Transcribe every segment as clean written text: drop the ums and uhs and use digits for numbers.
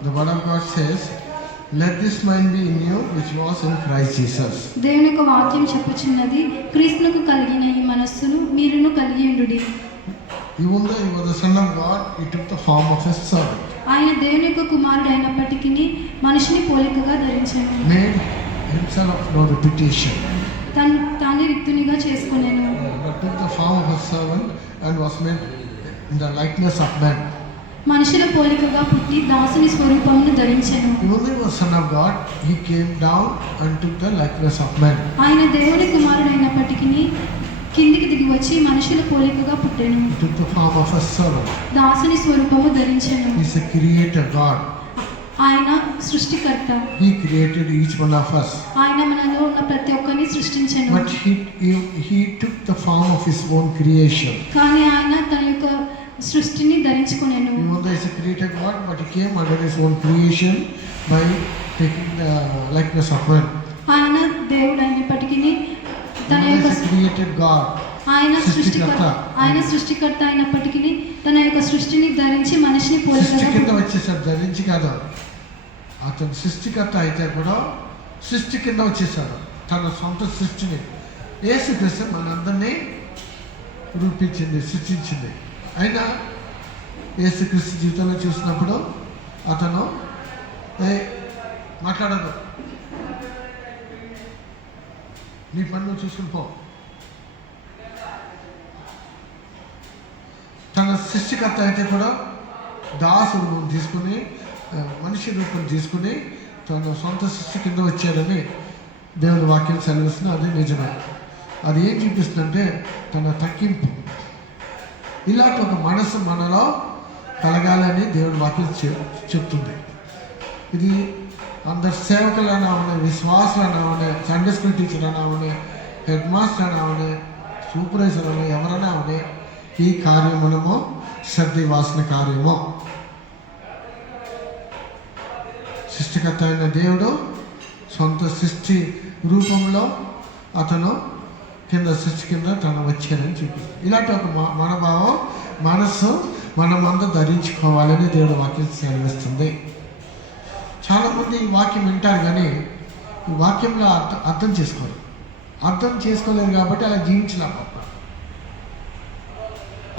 The word of God says, let this mind be in you which was in Christ Jesus. దేవుని యొక్క వాక్యం చెప్పుచున్నది, క్రీస్తునకు కలిగిన ఈ మనస్సును మీరును కలిగి ఉండుడి. Even though he was the son of God, he took the form of a servant. ఆయన దేవుని యొక్క కుమారుడు అయినప్పటికీ మనిషిని పోలికగా ధరించాడు. Made himself no reputation. తాను రిక్తునిగా చేసుకొనెను. But took the form of a servant and was made in the likeness of man. మనుషుల పోలికగా పుట్టి దాసుని స్వరూపమును ధరించెను. Even though he was son of God, he came down and took the likeness of man. ఆయన దేవుని కుమారుడు అయినప్పటికీ కిందికి దిగి వచ్చి మనుషుల పోలికగా పుట్టెను. He took the form of a servant. దాసుని స్వరూపము ధరించెను. He is a creator God. ఆయన సృష్టికర్త. He created each one of us. ఆయన మనలో ఉన్న ప్రతి ఒక్కరిని సృష్టించెను. But he took the form of his own creation. కానీ ఆయన తన యొక్క సృష్టిని ధరించుకొనెను. Even though he is a creator God, but he came under his own creation by taking the likeness of man. ఆయన దేవుడు అయినప్పటికీ తన He యొక్క is a created God. ఆయన సృష్టికర్త అయినప్పటికీ తన యొక్క సృష్టిని ధరించి మనిషిని సృష్టి కింద పోలికగా వచ్చేసాడు, ధరించి కాదు. అతను సృష్టికర్త అయితే కూడా సృష్టి కింద వచ్చేసాడు, తన సొంత సృష్టిని. యేసుక్రీస్తు మనందరినీ రూపించింది, సృష్టించింది. అయినా యేసుక్రీస్తు జీవితంలో చూసినప్పుడు అతను మాట్లాడదు, నీ పని నువ్వు చూసుకుని పో. తన సృష్టికర్త అయితే కూడా దాసు రూపం తీసుకుని, మనిషి రూపం తీసుకుని తన సొంత సృష్టి కింద వచ్చాడని దేవుని వాక్యం సెలవిస్తుంది. అది నిజమే. అది ఏం చూపిస్తుందంటే తన తగ్గింపు. ఇలాంటి ఒక మనసు మనలో కలగాలని దేవుని వాక్యం చెప్తుంది. ఇది అందరు సేవకులైనా ఉన్నాయి, విశ్వాసులైనా ఉన్నాయి, సండే స్కూల్ టీచర్ అయినా ఉన్నాయి, హెడ్ మాస్టర్ అయినా ఉన్నాయి, సూపర్వైజర్ అయినా ఎవరైనా ఉన్నాయి, ఈ కార్యమునము శ్రద్ధవాసన కార్యము. సృష్టికర్త అయిన దేవుడు సొంత సృష్టి రూపంలో అతను కింద సృష్టి కింద తను వచ్చారని చూపిస్తుంది. ఇలాంటి ఒక మనోభావం, మనస్సు మనమంతా ధరించుకోవాలని దేవుడు వాక్యం సెలవిస్తుంది. చాలామంది ఈ వాక్యం వింటారు కానీ ఈ వాక్యంలో అర్థం చేసుకోరు. అర్థం చేసుకోలేరు కాబట్టి అలా జీవించలేకపోతారు.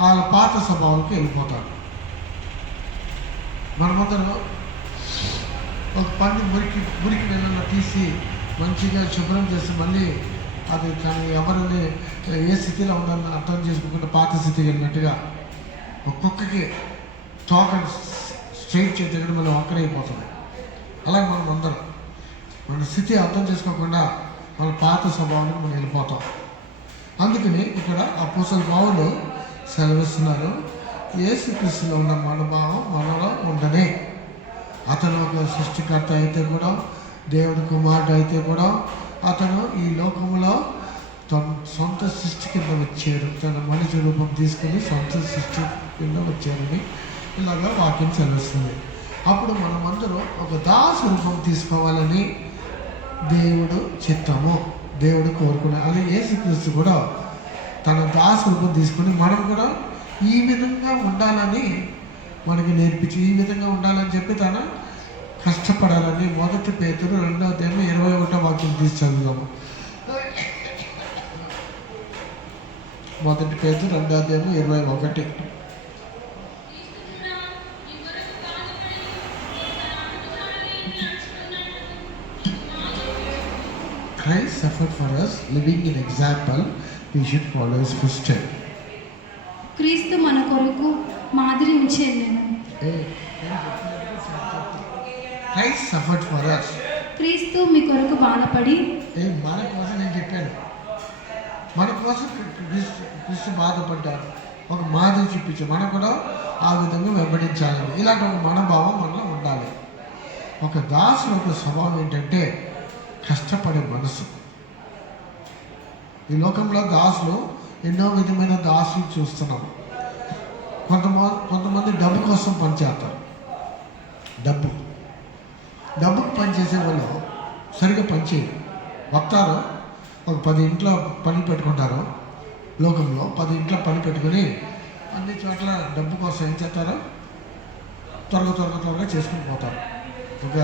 వాళ్ళ పాత స్వభావానికి వెళ్ళిపోతారు. మనమందరం ఒక పని మురికి నెలలో తీసి మంచిగా శుభ్రం చేసి మళ్ళీ అది తను ఎవరిని ఏ స్థితిలో ఉందని అర్థం చేసుకోకుండా పాత స్థితికి వెళ్ళినట్టుగా ఒక్కొక్కకి తోక స్ట్రైట్ చేతి మళ్ళీ ఒక్కరైపోతుంది. అలాగే మనం అందరం మన స్థితి అర్థం చేసుకోకుండా మన పాత స్వభావానికి మనం వెళ్ళిపోతాం. అందుకని ఇక్కడ అపోస్తలుడు పౌలు సెలవిస్తున్నారు, యేసుక్రీస్తులో ఉన్న మనోభావం మనలో ఉండనే. అతను ఒక సృష్టికర్త అయితే కూడా, దేవుడి కుమారుడు అయితే కూడా అతను ఈ లోకంలో తన సొంత సృష్టి కింద వచ్చాడు. తన మనిషి రూపం తీసుకుని సొంత సృష్టి కింద వచ్చారని ఇలాగా వాక్యం సెలవిస్తుంది. అప్పుడు మనమందరం ఒక దాసు రూపం తీసుకోవాలని దేవుడు చిత్తము, దేవుడు కోరుకున్నాడు. అదే యేసుక్రీస్తు కూడా తన దాసు రూపం తీసుకుని మనం కూడా ఈ విధంగా ఉండాలని మనకి నేర్పించి, ఈ విధంగా ఉండాలని చెప్పి తన కష్టపడాలని. 1 పేతురు 2:21 వాక్యం తీసి చదువుదాము. 1 పేతురు 2:21. Christ suffered for us, living in example, we should follow his footsteps. క్రీస్తు మన కొరకు మాదిరి ఉంచి వెళ్ళాను. Christ suffered for us. క్రీస్తు మీ కొరకు బాధపడి, మన కోసం నేను చెప్పాను, మన కోసం క్రీస్తు బాధపడ్డారు, ఒక మాదిరి చూపించి మనం కూడా ఆ విధంగా వెంబడించాలని. ఇలాంటి ఒక మనోభావం మనలో ఉండాలి. ఒక దాసుడు ఒక స్వభావం ఏంటంటే కష్టపడే మనసు. ఈ లోకంలో దాసులు ఎన్నో విధమైన దాసులు చూస్తున్నాం. కొంతమంది డబ్బు కోసం పనిచేస్తారు. డబ్బుకు పనిచేసే వాళ్ళు సరిగ్గా పనిచేయరు. వస్తారు, ఒక 10 ఇంట్లో పని పెట్టుకుంటారు. లోకంలో 10 ఇంట్లో పని పెట్టుకుని అన్ని చోట్ల డబ్బు కోసం ఏం చేస్తారు, త్వరగా చేసుకుని పోతారు. ఒక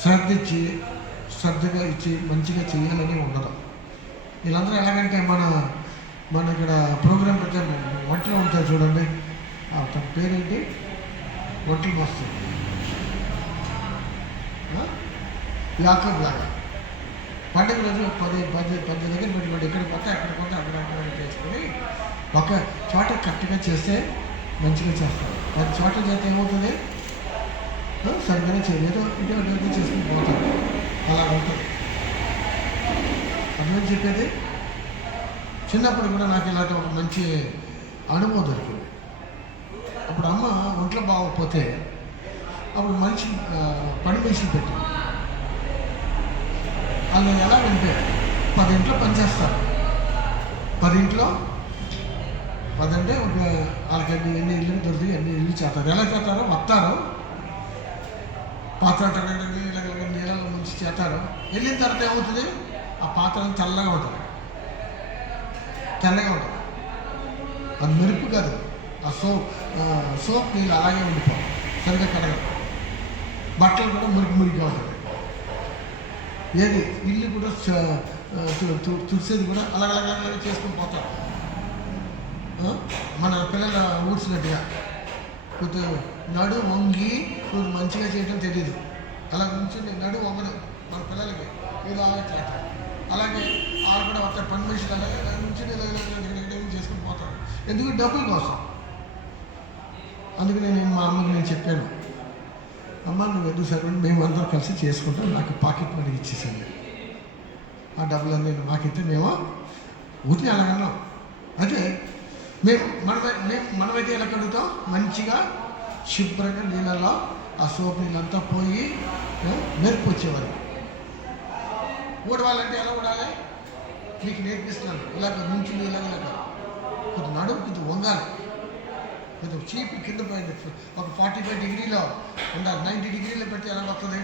శ్రద్ధగా ఇచ్చి మంచిగా చేయాలని ఉండదు. వీళ్ళందరూ ఎలాగంటే మన ఇక్కడ ప్రోగ్రాం పెట్టే వంటలు ఉంటాయి చూడండి, తన పేరేంటి, వంటలు వస్తుంది యాకబ్ లాగా పండుగ రోజు 10 దగ్గర పెట్టుకోండి, ఇక్కడ కొత్త అక్కడ చేసుకొని ఒక చోట కరెక్ట్గా చేస్తే మంచిగా చేస్తారు. 10 చోట్ల చేస్తే ఏమవుతుంది, సరిగ్గానే చేయలేదు, ఇటువంటి చేసుకుని పోతారు. అలా ఉంటుంది. అర్థం చెప్పేది. చిన్నప్పుడు కూడా నాకు ఇలాంటి ఒక మంచి అనుభవం దొరికింది. అప్పుడు అమ్మ ఒంట్లో బాగోకపోతే అప్పుడు పని మనిషిని పెట్టింది. వాళ్ళు ఎలాగంటే 10 ఇంట్లో పనిచేస్తారు. 10 అంటే ఒక వాళ్ళకి ఎన్ని ఇల్లు దొరుకుతాయి, అన్ని ఇల్లు చేస్తారు. ఎలా చేస్తారో వస్తారు, పాత్ర నీళ్ళలో ముంచి చేస్తారు. వెళ్ళిన తర్వాత ఏమవుతుంది, ఆ పాత్ర తెల్లగా ఉంటుంది. అది మెరుపు కాదు, ఆ సోప్ నీళ్ళు అలాగే ఉండిపోవాలి, సరిగ్గా కడగదు. బట్టలు కూడా మురికిగా ఉంటుంది. ఏది ఇల్లు కూడా తుడిసేది కూడా అలాగ చేసుకొని పోతారు. మన పిల్లల ఊడ్చినట్టుగా కొద్దిగా నడు వంగి మంచిగా చేయడం తెలియదు. అలా నుంచుని నడు వంగదు మన పిల్లలకి, ఏదో చేస్తారు. అలాగే వాళ్ళు కూడా వస్తారు, పని మనుషులు అలాగే నుంచుని చేసుకుని పోతారు. ఎందుకు, డబ్బుల కోసం. అందుకని నేను మా అమ్మకి నేను చెప్పాను, అమ్మ నువ్వు ఎందుకు సరే మేము అందరం కలిసి చేసుకుంటాం, నాకు పాకెట్ మనీ ఇచ్చేసాను. ఆ డబ్బులన్నీ మాకిస్తే మేము ఊరిని అలాగన్నాం. అయితే మనమైతే ఎలా కడుగుతాం, మంచిగా శుభ్రంగా నీళ్ళలో ఆ సోప్ నీళ్ళంతా పోయి మెరుపు వచ్చేవారు. ఊడవాలంటే ఎలా ఊడాలి మీకు నేర్పిస్తున్నాను. ఇలాగ నుంచి ఇలాగ కొద్ది నడుము కొద్ది వంగాలి, కొద్ది చీపు కింద పోయింది. ఒక 45 డిగ్రీలో ఉండాలి. 90 డిగ్రీలో పెడితే ఎలా వస్తుంది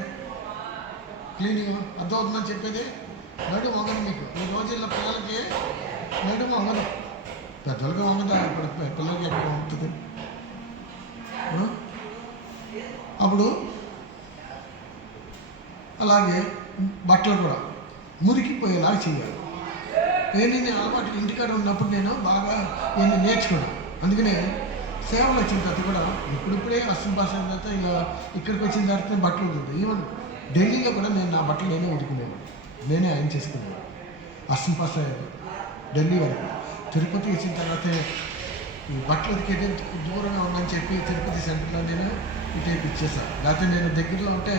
క్లీనింగ్, అర్థమవుతుందని చెప్పేది. నడుము వంగదు మీకు. ఈ రోజుల్లో పిల్లలకి నడుము వంగదు, పెద్దలకి వంగదా, ఇప్పుడు పిల్లలకి ఎక్కడ వంగుతుంది. అప్పుడు అలాగే బట్టలు కూడా మురికిపోయేలాగా చేయాలి. నేను అలవాటు ఇంటికాడ ఉన్నప్పుడు నేను బాగా నేను నేర్చుకున్నాను. అందుకనే సేవలు వచ్చిన తర్వాత కూడా ఇప్పుడిప్పుడే అస్సం తర్వాత ఇలా ఇక్కడికి వచ్చిన తర్వాత బట్టలు ఉంటుంది. ఈవెన్ ఢిల్లీలో కూడా నేను నా బట్టలు నేనే ఉడుకునేవాడు, నేనే ఆయన చేసుకునేవాడు. అస్సం ఢిల్లీ వరకు. తిరుపతి వచ్చిన తర్వాత ఈ బట్టలు ఉతికేది దూరంగా ఉందని చెప్పి తిరుపతి సెంటర్లో నేను ఇటేపు ఇచ్చేసాను. లేకపోతే నేను దగ్గరలో ఉంటే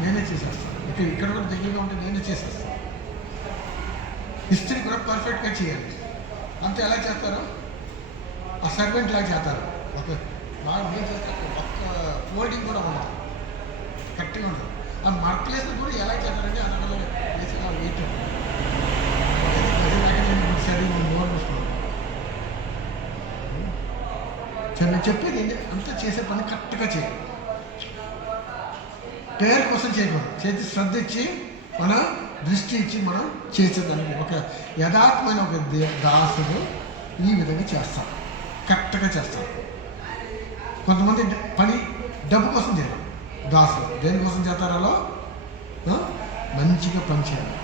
నేనే చేసేస్తాను. ఇక్కడ కూడా దగ్గరగా ఉంటే నేనే చేసేస్తాను. ఇస్త్రీ కూడా పర్ఫెక్ట్గా చేయాలి. అంతే ఎలా చేస్తారు, ఆ సర్వెంట్ లాగా చేస్తారు. బాగా ఏం చేస్తారు, ఒక్క ఫోల్డింగ్ కూడా ఉండదు, కరెక్ట్గా ఉంటుంది. ఆ మర్క్లేస్ కూడా ఎలా చేస్తారంటే అందులో వేసిన వెయిట్ నేను చెప్పేది అంతా చేసే పని కరెక్ట్గా చేయాలి. పేరు కోసం చేయకూడదు, చేతి శ్రద్ధ ఇచ్చి మన దృష్టి ఇచ్చి మనం చేసేదానికి ఒక యథార్థమైన ఒక దాసుడు ఈ విధంగా చేస్తారు, కరెక్ట్గా చేస్తారు. కొంతమంది పని డబ్బు కోసం చేయరు, దాసులు దేనికోసం చేస్తారో మంచిగా పనిచేయాలి.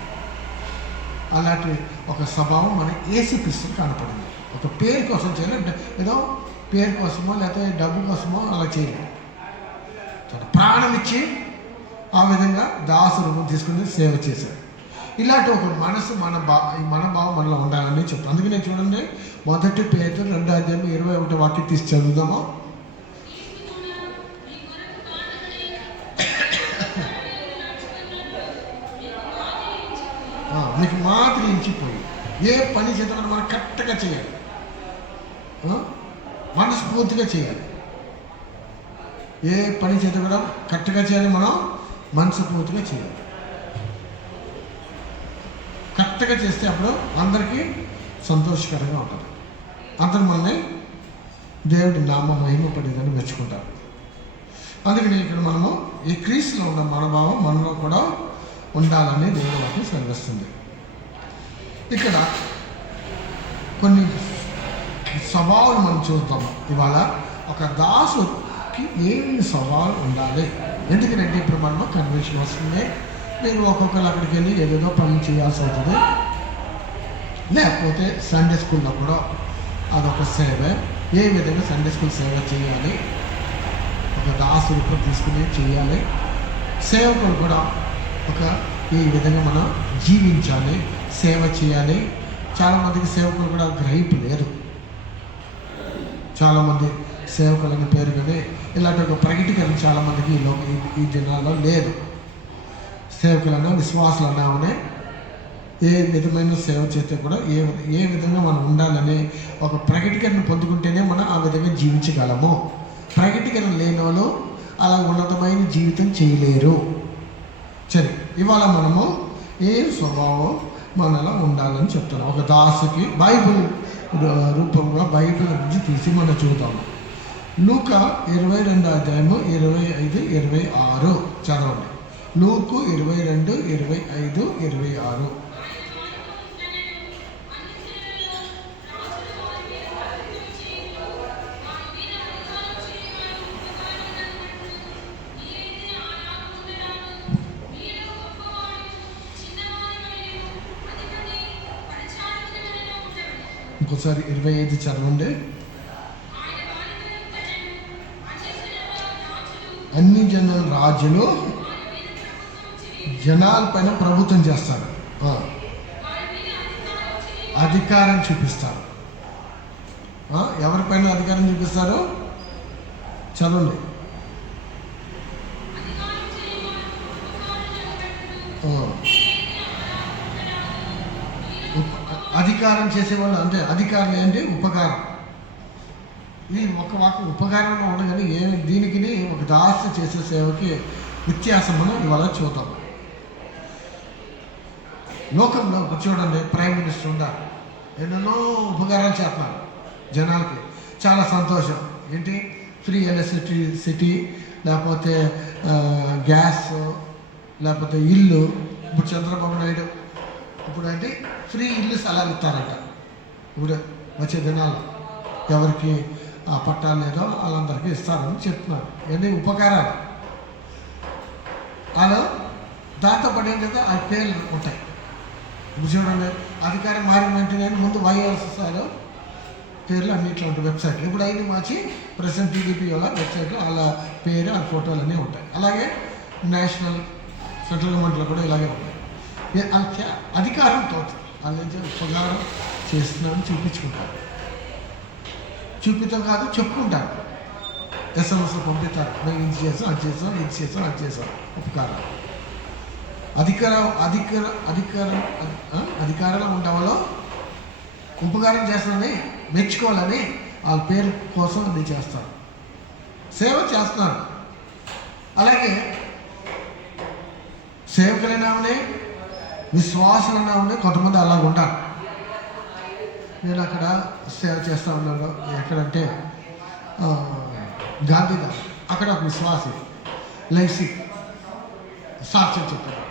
అలాంటి ఒక స్వభావం మన యేసుక్రీస్తుకు కనపడింది. ఒక పేరు కోసం చేయాలి, ఏదో పేరు కోసమో లేకపోతే డబ్బు కోసమో అలా చేయలేదు. ప్రాణం ఇచ్చి ఆ విధంగా దాసులను తీసుకుని సేవ చేశారు. ఇలాంటి ఒక మనసు మనభావం మనలో ఉండాలని చెప్తాను. అందుకనే చూడండి, 1 పేతురు 2:21 వాక్యం తీసి చదువుదాము. మీకు మాదిరి ఇచ్చిపోయి ఏ పని చేద్దామని మనం కరెక్ట్గా చేయాలి, మనస్ఫూర్తిగా చేయాలి. ఏ పని చేద్దాం కూడా కరెక్ట్గా చేయాలి, మనం మనస్ఫూర్తిగా చేయాలి. కరెక్ట్గా చేస్తే అప్పుడు అందరికీ సంతోషకరంగా ఉంటుంది. అందరూ మనల్ని దేవుడి నామ మహిమపడేదని మెచ్చుకుంటారు. అందుకని ఇక్కడ మనము ఈ క్రీస్తులో ఉన్న మనోభావం మనలో కూడా ఉండాలని దేవుడు వాటిని సెలవిస్తుంది. ఇక్కడ కొన్ని స్వభావాలు మనం చూద్దాం. ఇవాళ ఒక దాసుకి ఏమి స్వభావం ఉండాలి. ఎందుకంటే ఇప్పుడు మనము కన్వెన్షన్ వస్తుంది, మీరు ఒక్కొక్కరు అక్కడికి వెళ్ళి ఏదేదో పనులు చేయాల్సి అవుతుంది. లేకపోతే సండే స్కూల్లో కూడా అదొక సేవ. ఏ విధంగా సండే స్కూల్ సేవ చేయాలి, ఒక దాసు రూపం తీసుకుని చేయాలి. సేవకులు కూడా ఈ విధంగా మనం జీవించాలి, సేవ చేయాలి. చాలామందికి సేవకులు కూడా గ్రహింపు లేదు. చాలామంది సేవకులని పేరు కానీ ఇలాంటి ఒక ప్రకటీకరణ చాలామందికి ఈ దినాల్లో లేదు. సేవకులన్నా విశ్వాసులన్నా ఏ విధమైన సేవ చేస్తే కూడా ఏ విధంగా మనం ఉండాలని ఒక ప్రకటీకరణ పొందుకుంటేనే మనం ఆ విధంగా జీవించగలము. ప్రకటీకరణ లేని వాళ్ళు అలా ఉన్నతమైన జీవితం చేయలేరు. సరే, ఇవాళ మనము ఏ స్వభావం మనలో ఉండాలని చెప్తున్నాం. ఒక దాసుకి బైబిల్ రూపంగా బైబిల్ నుంచి తీసి మనం చూద్దాము. లూకా 22 అధ్యాయము 25, 26 చదవండి. లూకు 22, 25, 26. ఇంకోసారి 25 చదవండి. అన్ని జనాల రాజులు జనాలపైన ప్రభుత్వం చేస్తారు, అధికారం చూపిస్తారు. ఎవరిపైన అధికారం చూపిస్తారు? చదవండి. అధికారం చేసేవాళ్ళు అంటే అధికారులు ఏంటి? ఉపకారం. ఇది ఒక ఉపకారంలో ఉండగానే దీనికి ఒక దాసు చేసే సేవకి వ్యత్యాసం మనం ఇవాళ చూద్దాం. లోకంలో చూడండి, ప్రైమ్ మినిస్టర్ ఉన్నారు, ఎన్నెన్నో ఉపకారాలు చేస్తున్నారు జనాలకి. చాలా సంతోషం. ఏంటి? ఫ్రీ ఎలక్ట్రిసిటీ, లేకపోతే గ్యాస్, లేకపోతే ఇల్లు. ఇప్పుడు చంద్రబాబు నాయుడు ఇప్పుడు అంటే ఫ్రీ ఇల్లు స్థలాలు ఇస్తారట. ఇప్పుడు వచ్చే దినాల్లో ఎవరికి ఆ పట్టాలు లేదో వాళ్ళందరికీ ఇస్తారని చెప్తున్నారు. ఇవన్నీ ఉపకారాలు. వాళ్ళు దాంతో పడి ఏంటంటే ఆ పేర్లు ఉంటాయి. ఇప్పుడు చూడండి, అధికారం మారిన వెంటనే ముందు వైఎస్ఆర్ పేర్లు అన్నిట్లో ఉంటాయి వెబ్సైట్లు. ఇప్పుడు అయిన మార్చి ప్రెసిడెంట్ టీడీపీ వాళ్ళ వెబ్సైట్లో వాళ్ళ పేరు, వాళ్ళ ఫోటోలు అన్నీ ఉంటాయి. అలాగే నేషనల్ సెంట్రల్ గవర్నమెంట్లో కూడా ఇలాగే ఉంటాయి. అధికారంతో వాళ్ళు ఉపకారం చేస్తున్నారని చూపించుకుంటారు. చూపితం కాదు, చెప్పుకుంటారు. ఎస్ఎంఎస్లో పంపిస్తారు, మేము ఇది చేసాం, అది చేసాం, ఇది చేసాం, అది చేసాం. ఉపకారం. అధికారంలో ఉండేవాళ్ళు ఉపకారం చేస్తానని మెచ్చుకోవాలని వాళ్ళ పేరు కోసం అన్ని చేస్తారు, సేవ చేస్తున్నారు. అలాగే సేవకులైనా ఉన్నాయి, విశ్వాసులైనా ఉన్నాయి. కొంతమంది అలా ఉంటారు. నేను అక్కడ సేవ చేస్తూ ఉన్నాను. ఎక్కడంటే గాంధీనగర్. అక్కడ ఒక విశ్వాసి లైసి సాక్ష్యం చెప్పాను.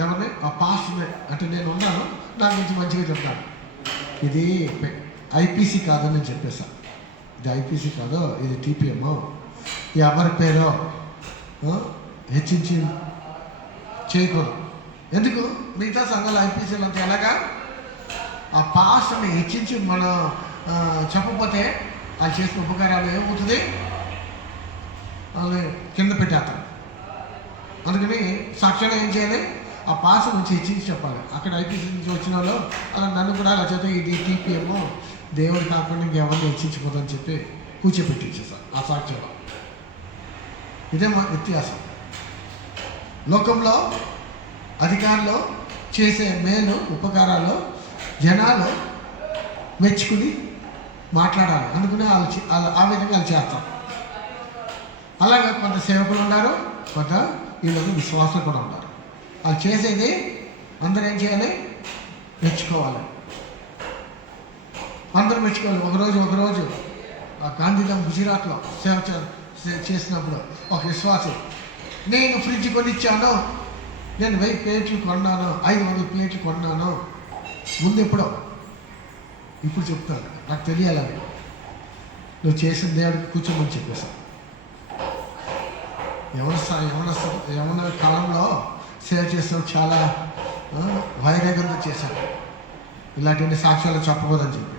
ఏమన్నా ఆ పాస్ట్ని అంటే నేను ఉన్నాను, నా గురించి మంచిగా చెప్తాను. ఇది ఐపీసీ కాదని నేను చెప్పేశాను. ఇది ఐపీసీ కాదు, ఇది టీపీఎం. ఎవరి పేరో హెచ్చించి చేయకూడదు. ఎందుకు? మిగతా సంఘాలు ఐపీసీలు అంతా ఎలాగా ఆ పాస్ట్ని హెచ్చించి మనం చెప్పకపోతే వాళ్ళు చేసిన ఉపకారాలు ఏమవుతుంది? వాళ్ళని కింద పెట్టేస్తాం. అందుకని సాక్ష్యంగా ఏం చేయాలి? ఆ పాస్ నుంచి హెచ్చించి చెప్పాలి. అక్కడ ఐపీసీ నుంచి వచ్చిన వాళ్ళు అలా నన్ను కూడా అలా చేస్తే ఇది టీపీఎం, దేవుడు కాకుండా ఇంకెవరిని హెచ్చించిపోదని చెప్పి కూర్చోపెట్టించేసారు ఆ సాక్ష్యంలో. ఇదే మా వ్యత్యాసం. లోకంలో అధికారులు చేసే మేలు ఉపకారాలు జనాలు మెచ్చుకుని మాట్లాడాలి. అందుకనే వాళ్ళు ఆ విధంగా వాళ్ళు చేస్తారు. అలాగే కొంత సేవకులు ఉన్నారు, కొంత వీళ్ళకి విశ్వాసులు కూడా ఉన్నారు. వాళ్ళు చేసేది అందరూ ఏం చేయాలి? మెచ్చుకోవాలి. అందరూ మెచ్చుకోవాలి. ఒకరోజు ఆ గాంధీధామ్ గుజరాత్లో సేవ చేసినప్పుడు ఒక విశ్వాసం, నేను ఫ్రిడ్జ్ కొనిచ్చాను, నేను 1000 ప్లేట్లు కొన్నాను, 500 ప్లేట్లు కొన్నాను. ముందు ఎప్పుడో, ఇప్పుడు చెప్తాను, నాకు తెలియాలని. నువ్వు చేసిన దేవుడికి కూర్చోమని చెప్పేశాను. యవన కాలంలో సేవ చేసిన చాలా వైరాగ్యంగా చేశాను. ఇలాంటి సాక్ష్యాలు చెప్పకూడదని చెప్పి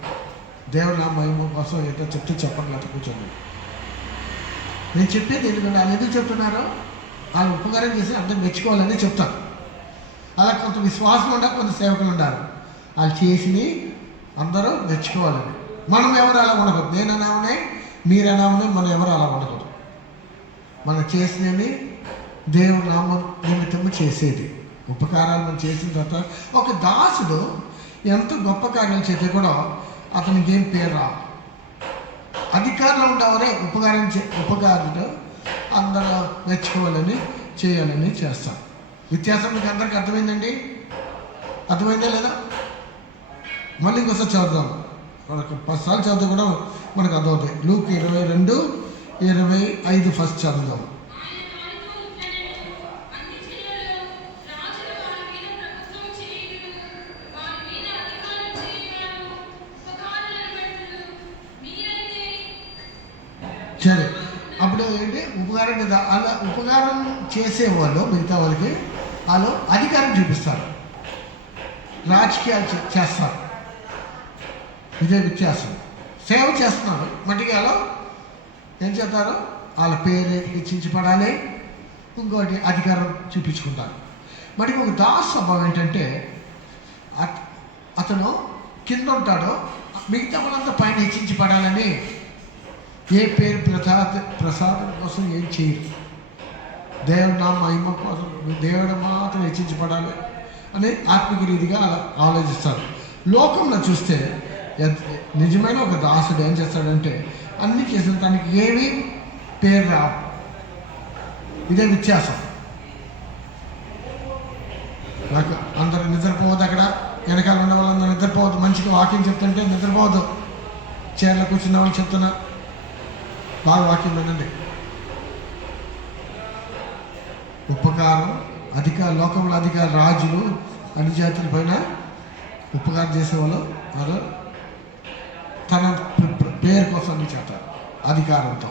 దేవుడు నా మహిమ కోసం ఏదో చెప్తే చెప్పండి, అట్లా కూర్చోండి. నేను చెప్పేది ఎందుకంటే వాళ్ళు ఎందుకు చెప్తున్నారో వాళ్ళు ఉపకారం చేసి అందరూ మెచ్చుకోవాలని చెప్తాను. అలా కొంత విశ్వాసం ఉండాలి, కొంత సేవకులు ఉండాలి. వాళ్ళు చేసి అందరూ మెచ్చుకోవాలని. మనం ఎవరు అలా ఉండకూడదు. నేను అనామనే, మీరు అనామనే, మనం ఎవరు అలా ఉండకూడదు. మనం చేసినవి దేవుడు నామం నిమిత్తము చేసేది. ఉపకారాలు మనం చేసిన తర్వాత ఒక దాసుడు ఎంత గొప్ప కార్యాలు చేస్తే కూడా అతనికి ఏం పేరు రా. అధికారులు ఉండేవారే ఉపకారుడు అందరూ మెచ్చుకోవాలని చేయాలని చేస్తారు. వ్యత్యాసం మీకు అందరికీ అర్థమైందండి? అర్థమైందా లేదా? మళ్ళీ ఇంకోసారి చదువుదాం. మనకు 10 సార్లు చదివితే కూడా మనకు అర్థమవుతాయి. లూక్ 22:25 ఫస్ట్ చదువుదాం. సరే, అప్పుడు ఏంటి ఉపకారం మీద అలా ఉపకారం చేసేవాళ్ళు మిగతా వాళ్ళకి వాళ్ళు అధికారం చూపిస్తారు, రాజకీయాలు చేస్తారు. ఇదే వ్యత్యాసం. సేవ చేస్తున్నారు, మట్టిగాలో ఏం చేస్తారు? వాళ్ళ పేరు హెచ్చించబడాలి, ఇంకోటి అధికారం చూపించుకుంటారు. మరి ఒక దాస్ స్వభావం ఏంటంటే అతను కింద ఉంటాడో మిగతా వాళ్ళంతా పైన హెచ్చించబడాలని ఏ పేరు ప్రసాదం కోసం ఏం చేయరు. దేవుడు నా మహిమ కోసం దేవుడు మాత్రం హెచ్చించబడాలి అని ఆత్మిక రీతిగా అలా ఆలోచిస్తారు. లోకంలో చూస్తే నిజమైన ఒక దాసుడు ఏం చేస్తాడంటే అన్ని చేసిన తనకి ఏమీ పేరు రావు. ఇదే వ్యత్యాసం. నాకు అందరూ నిద్రపోవద్దు, అక్కడ వెనకాల ఉన్న వాళ్ళందరూ నిద్రపోవద్దు. మంచిగా వాకింగ్ చెప్తుంటే నిద్రపోవద్దు. చైర్లో కూర్చున్న వాళ్ళు చెప్తున్నా, బాగా వాక్యం వినండి. ఉపకారం లోకంలో రాజులు అన్ని జాతుల పైన ఉపకారం చేసేవాళ్ళు వారు తన పేరు కోసం అన్ని చేస్తారు అధికారంతో.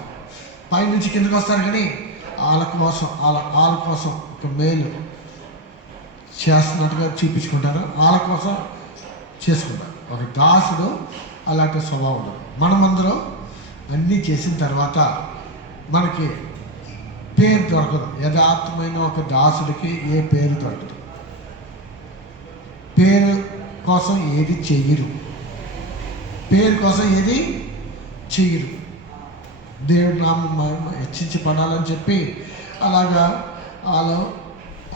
పైనుంచి కిందకు వస్తారు, కానీ వాళ్ళ కోసం ఒక మేలు చేస్తున్నట్టుగా చూపించుకుంటారు, వాళ్ళ కోసం చేసుకుంటారు. ఒక దాసుడు అలాంటి స్వభావం ఉండదు. మనమందరం అన్నీ చేసిన తర్వాత మనకి పేరు దొరకదు. యథార్థమైన ఒక దాసుడికి ఏ పేరు దొరకదు. పేరు కోసం ఏది చెయ్యరు. పేరు కోసం ఏది చెయ్యరు. దేవుడి నామం హెచ్చించబడాలని చెప్పి అలాగా వాళ్ళు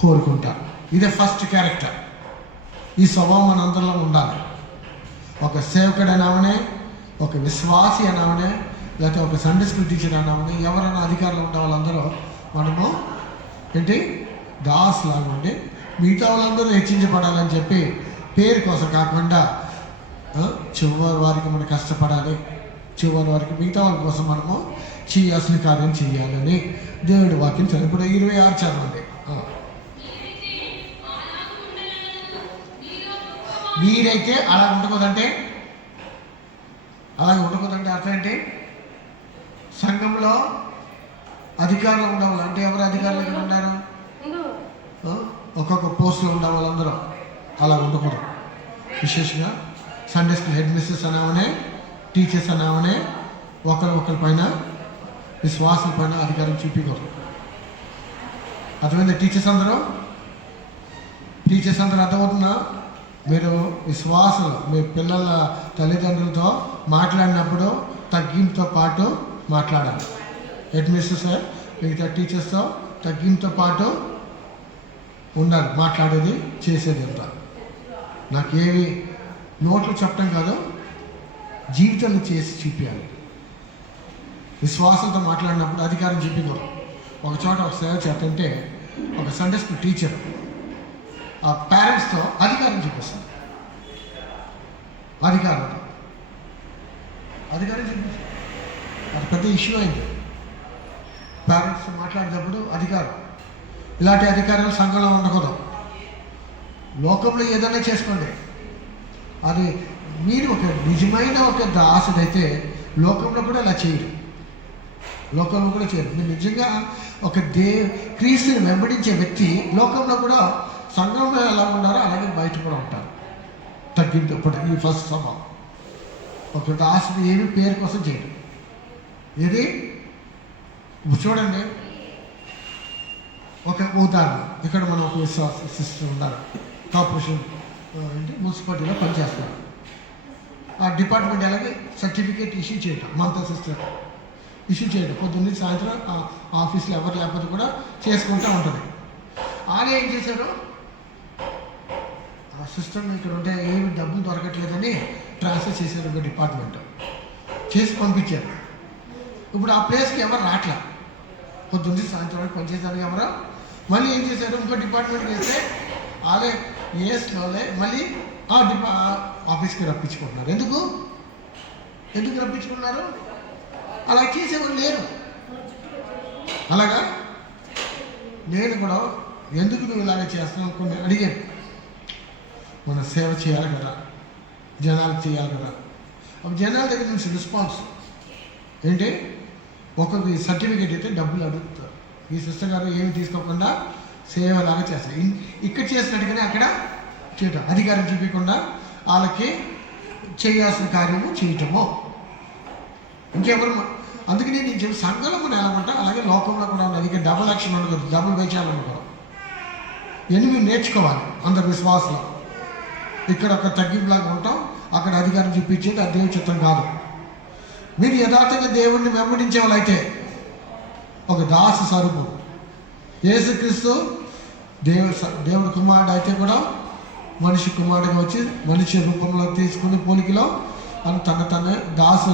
కోరుకుంటారు. ఇదే ఫస్ట్ క్యారెక్టర్. ఈ స్వభావం మనందరిలో ఉండాలి. ఒక సేవకుడు అనామనే, ఒక విశ్వాసి అనామనే, లేకపోతే ఒక సండే స్కూల్ టీచర్ అనామని, ఎవరైనా అధికారులు ఉండే వాళ్ళందరూ మనము ఏంటి దాస్ లాగా ఉండి మిగతా వాళ్ళందరూ హెచ్చించబడాలని చెప్పి పేరు కోసం కాకుండా చివరి వారికి మనం కష్టపడాలి, చివరి వారికి మిగతా వాళ్ళ కోసం మనము చేయాల్సిన కార్యం చేయాలని దేవుడి వాక్యం చదివి. ఇప్పుడు 26 చదవండి. మీరైతే అలా ఉండకూడదంటే అర్థం ఏంటి? సంఘంలో అధికారులు ఉండేవాళ్ళు అంటే ఎవరు అధికారులు ఇక్కడ ఉన్నారు? ఒక్కొక్క పోస్టులో ఉండే వాళ్ళందరూ అలా ఉండకూడదు. విశేషంగా సండే స్కూల్ హెడ్ మిస్సెస్ అనామనే, టీచర్స్ అనామనే ఒకరి పైన విశ్వాసుల పైన అధికారం చూపించకూడదు. అర్థమైంది? టీచర్స్ అందరూ అర్థమవుతున్నా? మీరు విశ్వాసులు మీ పిల్లల తల్లిదండ్రులతో మాట్లాడినప్పుడు తగ్గింపుతో పాటు మాట్లాడాలి. హెడ్ మిస్సెస్ మిగతా టీచర్స్తో తగ్గింపుతో పాటు ఉండాలి. మాట్లాడేది చేసేది అంతా. నాకేవి నోట్లు చెప్పడం కాదు, జీవితంలో చేసి చూపించాలి. విశ్వాసంతో మాట్లాడినప్పుడు అధికారం చూపించకూడదు. ఒక చోట ఒక సేవ చేస్తుంటే ఒక సండే స్కూల్ టీచర్ ఆ పేరెంట్స్తో అధికారం చూపిస్తుంది. అధికారం చూపిస్తుంది. అది పెద్ద ఇష్యూ అయింది. పేరెంట్స్ మాట్లాడేటప్పుడు అధికారం, ఇలాంటి అధికారాలు సంఘంలో ఉండకూడదు. లోకంలో ఏదైనా చేసుకోండి, అది మీరు ఒక నిజమైన ఒక దాసుడైతే లోకంలో కూడా ఇలా చేయరు. మీరు నిజంగా ఒక క్రీస్తుని వెంబడించే వ్యక్తి లోకంలో కూడా సంఘంలో ఎలా ఉన్నారో అలాగే బయట కూడా ఉంటారు. తగ్గింది ఇప్పుడు ఈ ఫస్ట్ స్వభావం. ఒక దాసుడు ఏమి పేరు కోసం చేయడు. ఇది చూడండి, ఒక ఉదాహరణ. ఇక్కడ మనం ఒక విశ్వాస సిస్టర్ ఉన్నారు, కార్పొరేషన్ అంటే మున్సిపాలిటీలో పనిచేస్తున్నారు. ఆ డిపార్ట్మెంట్ అలాగే సర్టిఫికేట్ ఇష్యూ చేయడం, మంత సిస్టర్ ఇష్యూ చేయడం. పొద్దున్న సాయంత్రం ఆఫీస్లో ఎవరు లేకపోతే కూడా చేసుకుంటూ ఉంటుంది. ఆయన ఏం చేశారు, ఆ సిస్టమ్ ఇక్కడ ఉంటే ఏమి డబ్బులు దొరకట్లేదని ట్రాన్స్ఫర్ చేశారు ఒక డిపార్ట్మెంట్, చేసి పంపించారు. ఇప్పుడు ఆ ప్లేస్కి ఎవరు రావట్లే, పొద్దున్న సాయంత్రం వరకు పనిచేసానికి ఎవరు. మళ్ళీ ఏం చేశారు, ఇంకో డిపార్ట్మెంట్కి వెళ్తే వాళ్ళే ఏఎస్లోనే మళ్ళీ ఆఫీస్కి రప్పించుకుంటున్నారు. ఎందుకు రప్పించుకున్నారు? అలా చేసేవాళ్ళు లేరు. అలాగా నేను కూడా ఎందుకు నువ్వు ఇలాగ చేస్తున్నావు కొన్ని అడిగాను. మన సేవ చేయాలి కదా, జనాలు చేయాలి కదా. అప్పుడు జనాల దగ్గర నుంచి రెస్పాన్స్ ఏంటి, ఒక్కొక్క సర్టిఫికేట్ అయితే డబ్బులు అడుగుతారు. ఈ సిస్టర్ గారు ఏమి తీసుకోకుండా సేవలాగా చేస్తారు. ఇక్కడ చేసినట్టుగానే అక్కడ చేయటం, అధికారం చూపించకుండా వాళ్ళకి చేయాల్సిన కార్యము చేయటము ఇంకెవరు. అందుకని నేను చెప్పి సంఘంలో మనం ఎలా ఉంటాం అలాగే లోకంలో కూడా ఉన్నది. ఇక డబుల్ యాక్షన్ ఉండకూడదు, డబుల్ వేచాలనుకోవడం. ఎనిమిది నేర్చుకోవాలి అందరు విశ్వాసం. ఇక్కడ ఒక తగ్గింపులాగా ఉంటాం, అక్కడ అధికారం చూపించేది అది దేవుని చిత్తం కాదు. మీరు యథార్థంగా దేవుడిని వెంబడించే వాళ్ళైతే ఒక దాస స్వరూపం. యేసుక్రీస్తు దేవుడి కుమారుడు అయితే కూడా మనిషి కుమారుడుగా వచ్చి మనిషి రూపంలో తీసుకుని పోలికలో తన దాసు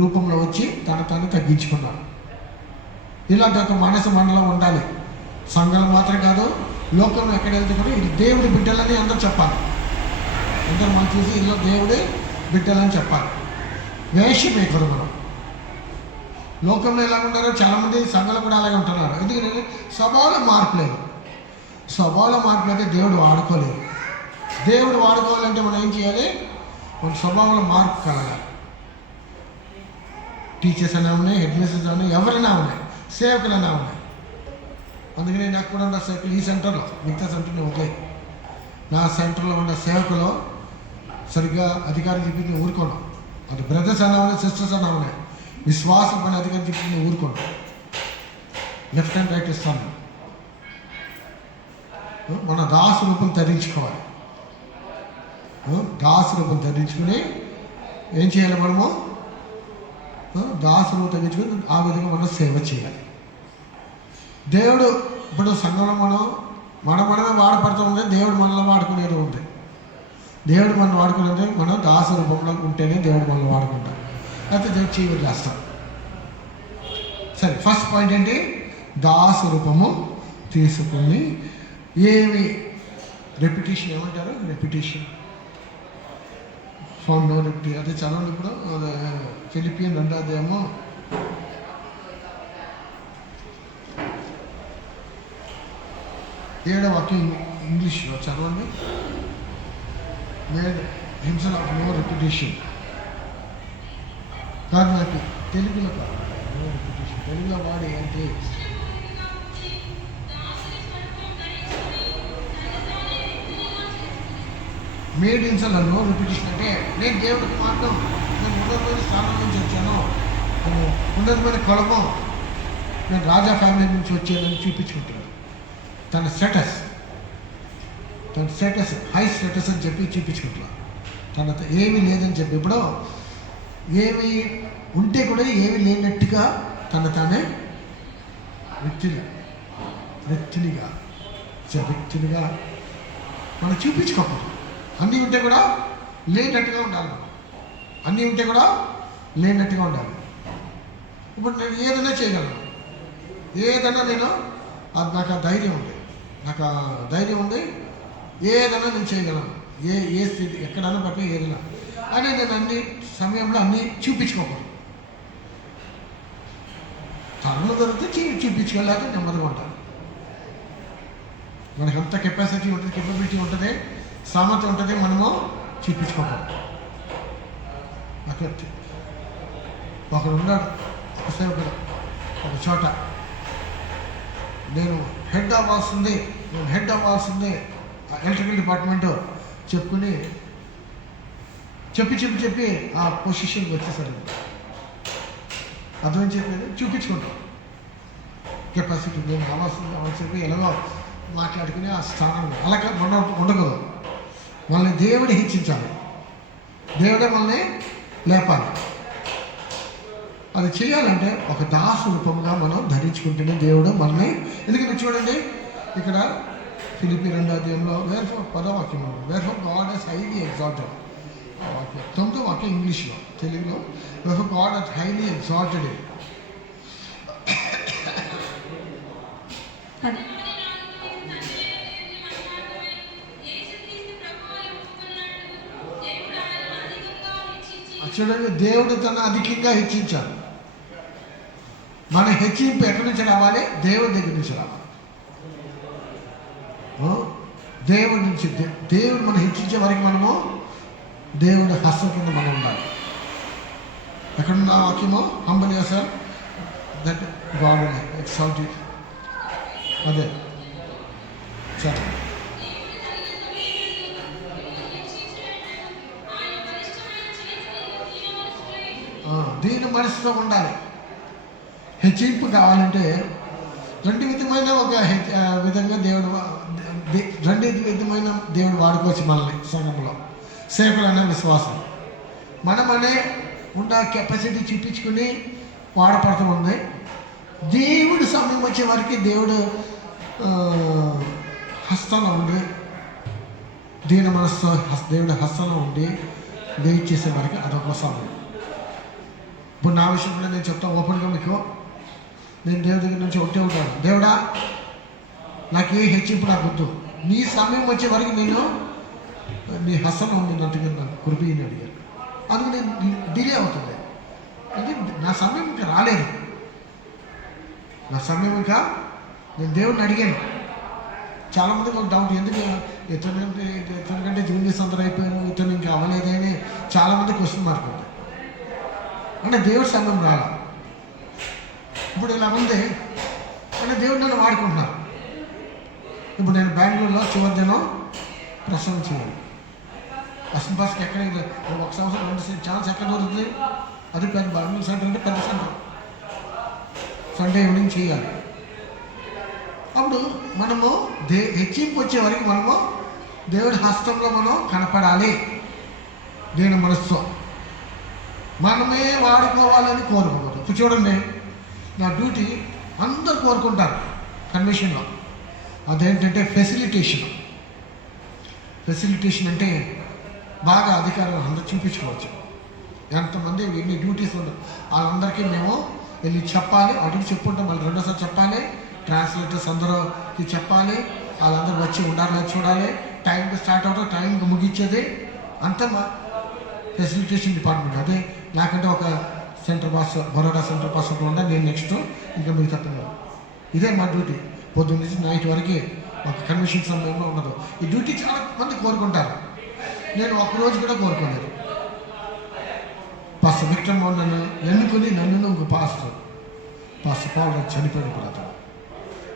రూపంలో వచ్చి తను తగ్గించుకున్నాడు. ఇలాంటి ఒక మనసు మనలో ఉండాలి. సంఘాలు మాత్రం కాదు, లోకంలో ఎక్కడ వెళ్తే కూడా ఇది దేవుడి బిడ్డలని అందరూ చెప్పాలి. అందరూ మనం చూసి ఇలా దేవుడి బిడ్డలని చెప్పాలి. వేషమేకరు మనం. లోకంలో ఎలా ఉంటారో చాలామంది సంఘాలు కూడా అలాగే ఉంటున్నారు. ఎందుకంటే స్వభావంలో మార్పు లేదు. స్వభావంలో మార్పు అయితే దేవుడు వాడుకోలేదు. దేవుడు వాడుకోవాలంటే మనం ఏం చేయాలి, మన స్వభావంలో మార్పు కలగాలి. టీచర్స్ అయినా ఉన్నాయి, హెడ్ మిస్టర్స్ ఉన్నాయి, ఎవరైనా ఉన్నాయి, సేవకులైనా ఉన్నాయి. అందుకని నాకు కూడా ఉన్న సేవకులు ఈ సెంటర్లో, మిగతా సెంటర్లో ఉంటాయి. నా సెంటర్లో ఉన్న సేవకులు సరిగ్గా అధికారం చెప్పింది ఊరుకోవడం. అది బ్రదర్స్ అన్నా ఉన్నాయి, సిస్టర్స్ అన్నా ఉన్నాయి. విశ్వాసం పని అధికారం చెప్పింది ఊరుకోవడం. లెఫ్ట్ అండ్ రైట్ ఇస్తాను. మన దాసు రూపం ధరించుకోవాలి. దాసు రూపం ధరించుకుని ఏం చేయాలి, మనము దాసు రూపం ధరించుకుని ఆ విధంగా మనం సేవ చేయాలి. దేవుడు ఇప్పుడు సంఘంలో మనమే వాడపడుతూ ఉంది, దేవుడు మనల్ని వాడుకునేది ఉంది. దేవుడు మనం వాడుకునేది మనం దాసు రూపంలో ఉంటేనే దేవుడు మనల్ని వాడుకుంటాం, అయితే దేవుడు చేయి వదిలేస్తాం. సరే, ఫస్ట్ పాయింట్ ఏంటి, దాసు రూపము తీసుకుని ఏమి రెప్యుటేషన్ ఏమంటారు, రెప్యుటేషన్ ఫౌండ్ నో రెప్యుటేషన్. అదే చదవండి ఇప్పుడు ఫిలిపియన్ 2వ అధ్యాయము 7వ వాక్యం ఇంగ్లీష్లో చదవండి. Made himself of no reputation. కాదు, నాకు తెలుగులో కాదు, నో రెప్యుటేషన్ తెలుగులో వాడి అంటే మేడ్ హిమ్సెల్ఫ్ నో రెప్యుటేషన్ అంటే నేను దేవుడికి మాత్రం, నేను ఉన్నతమైన స్థానం నుంచి వచ్చాను, నేను ఉన్నతమైన కులమం, నేను రాజా ఫ్యామిలీ నుంచి వచ్చానని చూపించుకుంటాను. తన స్టేటస్ హై స్టేటస్ అని చెప్పి చూపించుకుంటున్నాను. తన ఏమీ లేదని చెప్పి, ఇప్పుడు ఏమి ఉంటే కూడా ఏమి లేనట్టుగా తానే వ్యక్తులుగా మనం చూపించుకోకూడదు. అన్నీ ఉంటే కూడా లేనట్టుగా ఉండాలి. మనం అన్నీ ఉంటే కూడా లేనట్టుగా ఉండాలి. ఇప్పుడు నేను ఏదైనా చేయగలను, ఏదైనా నేను నాకు ఆ ధైర్యం ఉంది, ఏదైనా నేను చేయగలను, ఏ స్థితి ఎక్కడైనా బట్టి ఏదైనా అని నేను అన్ని సమయంలో అన్నీ చూపించుకోకూడదు. తరుణం దొరికితే చూపించుకోలేక నెమ్మదిగా ఉంటాను. మనకి అంత కెపాసిటీ ఉంటుంది, కెపబిలిటీ ఉంటుంది, సామర్థ్యం ఉంటుంది, మనము చూపించుకోకూడదు. అక్కడ ఒకడు ఉన్నాడు, ఒక సేవకుడు ఒక చోట నేను హెడ్ అవ్వాల్సిందే ఎలక్ట్రికల్ డిపార్ట్మెంట్ చెప్పుకుని చెప్పి ఆ పొజిషన్కి వచ్చేసారు. అర్థం చెప్పేది చూపించుకుంటాం కెపాసిటీ నేను అవ్వాల్సింది ఎలాగో మాట్లాడుకుని ఆ స్థానం అలాగే ఉండకూడదు. మనల్ని దేవుడు హెచ్చించాలి, దేవుడే మనల్ని లేపాలి. అది చేయాలంటే ఒక దాసు రూపంగా మనం ధరించుకుంటేనే దేవుడు మనల్ని. ఎందుకంటే చూడండి ఇక్కడ ఫిలిప్పీ 2వ అధ్యాయంలో పదవాక్యం వేర్ఫోర్ గాడ్ హస్ హైలీ ఎగ్జాల్టెడ్. వాక్యం 9వ వాక్యం ఇంగ్లీష్లో, తెలుగులో వేర్ఫోర్ గాడ్ హస్ హైలీ ఎగ్జాల్టెడ్. చూడండి దేవుడు తను అధికంగా హెచ్చించాడు. మన హెచ్చింపు ఎక్కడి నుంచి రావాలి? దేవుడి దగ్గర నుంచి రావాలి. దేవుడి నుంచి దేవుడు మనం హెచ్చించే వరకు మనము దేవుడి హస్తం కింద మనం ఉండాలి. ఎక్కడున్న వాక్యము humble yourself that God will exalt you. అదే సరే దీని మనసులో ఉండాలి. హెచ్చింపు కావాలంటే రెండు విధమైన దేవుడు వాడుకోవచ్చు మనల్ని. సంఘంలో సేవకులనే విశ్వాసం మనమనే ఉన్న కెపాసిటీ చూపించుకుని వాడపడుతూ ఉంది. దేవుడు సమయం వచ్చే వరకు దేవుడు హస్తంలో ఉండి దీని మనసుతో దేవుడి హస్తంలో ఉండి వెయిట్ చేసే వరకు అదొక సమయం. ఇప్పుడు నా విషయం కూడా నేను చెప్తాను ఓపెన్గా మీకు. నేను దేవుడి దగ్గర నుంచి ఒకటే ఉంటాను, దేవుడా నాకు ఏ హెచ్చింపు నాకు వద్దు, నీ సమయం వచ్చే వరకు నేను నీ హస్తంలో ఉండినట్టుగా నాకు కృపని అడిగాను. అందుకు నేను డిలే అవుతుంది. అంటే నా సమయం ఇంకా రాలేదు. నా సమయం ఇంకా నేను దేవుడిని అడిగాను. చాలామందికి ఒక డౌట్, ఎందుకు ఇతనికంటే జూనియర్స్ అందరూ అయిపోయారు, ఇతను ఇంకా అవ్వలేదని చాలామంది క్వశ్చన్ మార్క్ ఉంది. అంటే దేవుడి సమయం రాల. ఇప్పుడు ఇలా ఉంది అంటే దేవుడు నన్ను వాడుకుంటున్నారు. ఇప్పుడు నేను బెంగళూరులో చివరి దినం ప్రసంగం చేయాలి. అసంపాస్కి ఎక్కడ ఒక సంవత్సరం 2 ఛాన్స్ ఎక్కడ దొరుకుతుంది? అది పెద్ద బెంగళూరు సెంటర్ అంటే పెద్ద సెంటర్. సండే ఈవినింగ్ చేయాలి. అప్పుడు మనము హెచ్చింపు వచ్చే వరకు మనము దేవుడి హస్తంలో మనం కనపడాలి. దీని మనసుతో మనమే వాడుకోవాలని కోరుకోవద్దు. ఇప్పుడు చూడండి, నా డ్యూటీ అందరూ కోరుకుంటారు కన్వెన్షన్లో. అదేంటంటే ఫెసిలిటేషన్ అంటే బాగా అధికారులు అందరూ చూపించుకోవచ్చు. ఎంతమంది ఎన్ని డ్యూటీస్ ఉండవు వాళ్ళందరికీ మేము వెళ్ళి చెప్పాలి. అటుకు చెప్పుకుంటాం, మళ్ళీ రెండోసారి చెప్పాలి. ట్రాన్స్లేటర్స్ అందరికి చెప్పాలి, వాళ్ళందరూ వచ్చి ఉండాలి, చూడాలి. టైంకి స్టార్ట్ అవుతాం, టైంకి ముగించేది అంతా మా ఫెసిలిటేషన్ డిపార్ట్మెంట్. అదే నాకంటే ఒక centre pass, Baroda centre pass ఒకటి ఉండే, నేను నెక్స్ట్ ఇంకా మీకు తప్పలేదు. ఇదే మా డ్యూటీ. పొద్దున్న నుంచి నైట్ వరకు ఒక కన్వెన్షన్ సమయంలో ఉండదు. ఈ డ్యూటీ చాలా మంది కోరుకుంటారు. నేను ఒక్కరోజు కూడా కోరుకోలేదు. పాస్టర్ విక్టర్ నన్ను ఎన్నుకుని నన్ను ఇంకో పాస్టర్ పాల్ చనిపోయిన ఇప్పుడు అతను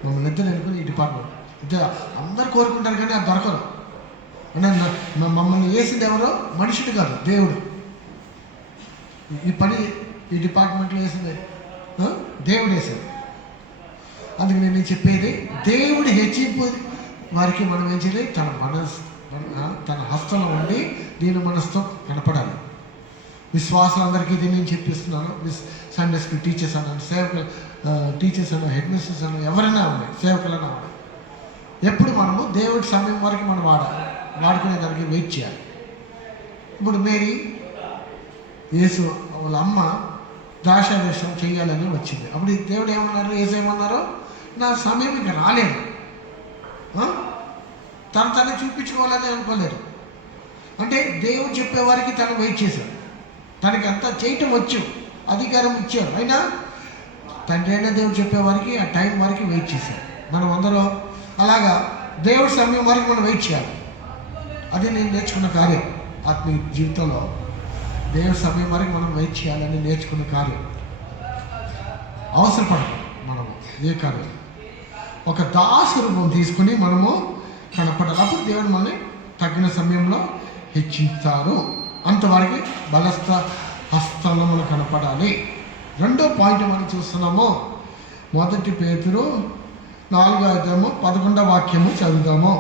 మమ్మల్ని ఇద్దరు ఎన్నుకుని ఈ డిపార్ట్మెంట్ ఇద్దరు అందరు కోరుకుంటారు, కానీ అది దొరకదు. అంటే మమ్మల్ని వేసింది ఎవరో మనుషుడు కాదు, దేవుడు. ఈ పని ఈ డిపార్ట్మెంట్లో వేసింది దేవుడు వేసాడు. అందుకు నేను చెప్పేది, దేవుడి హెచ్చింపు వారికి మనం ఏం చేయాలి? తన హస్తంలో ఉండి దీని మనసుతో కనపడాలి. విశ్వాసులందరికీ ఇది నేను చెప్పిస్తున్నాను. సండే స్కూల్ టీచర్స్ అన్నాను, టీచర్స్ అన్నా, హెడ్ మిస్టర్స్ అన్నా, ఎవరైనా ఉన్నాయి, సేవకులైనా ఉన్నాయి. ఎప్పుడు మనము దేవుడి సమయం వరకు మనం వాడుకునే దానికి వెయిట్ చేయాలి. ఇప్పుడు మేరీ యేసు వాళ్ళ అమ్మ ద్రాక్షారసం చేయాలని వచ్చింది. అప్పుడు దేవుడు ఏమన్నారు? ఏమన్నారు? నా సమయం ఇంకా రాలేదు. తను చూపించుకోవాలని అనుకోలేదు. అంటే దేవుడు చెప్పేవారికి తను వెయిట్ చేశాడు. తనకి అంతా చేయటం వచ్చు, అధికారం ఇచ్చారు. అయినా తండ్రి అయినా దేవుడు చెప్పేవారికి ఆ టైం వరకు వెయిట్ చేశారు. మనం అందరూ అలాగా దేవుడి సమయం వరకు మనం వెయిట్ చేయాలి. అది నేను నేర్చుకున్న కార్యం. ఆత్మీయ జీవితంలో దేవుడి సమయం వరకు మనం వెయిట్ చేయాలని నేర్చుకున్న కార్యం. అవసరపడదు మనం ఏ కార్యం. ఒక దాసు రూపం తీసుకుని మనము కనపడాలి. అప్పుడు దేవుడు మనల్ని తగిన సమయంలో హెచ్చిస్తారు. అంతవరకు బలస్థ హస్తంలో మనం కనపడాలి. రెండో పాయింట్ మనం చూస్తున్నాము. 1 పేతురు 4:11 చదువుదాము.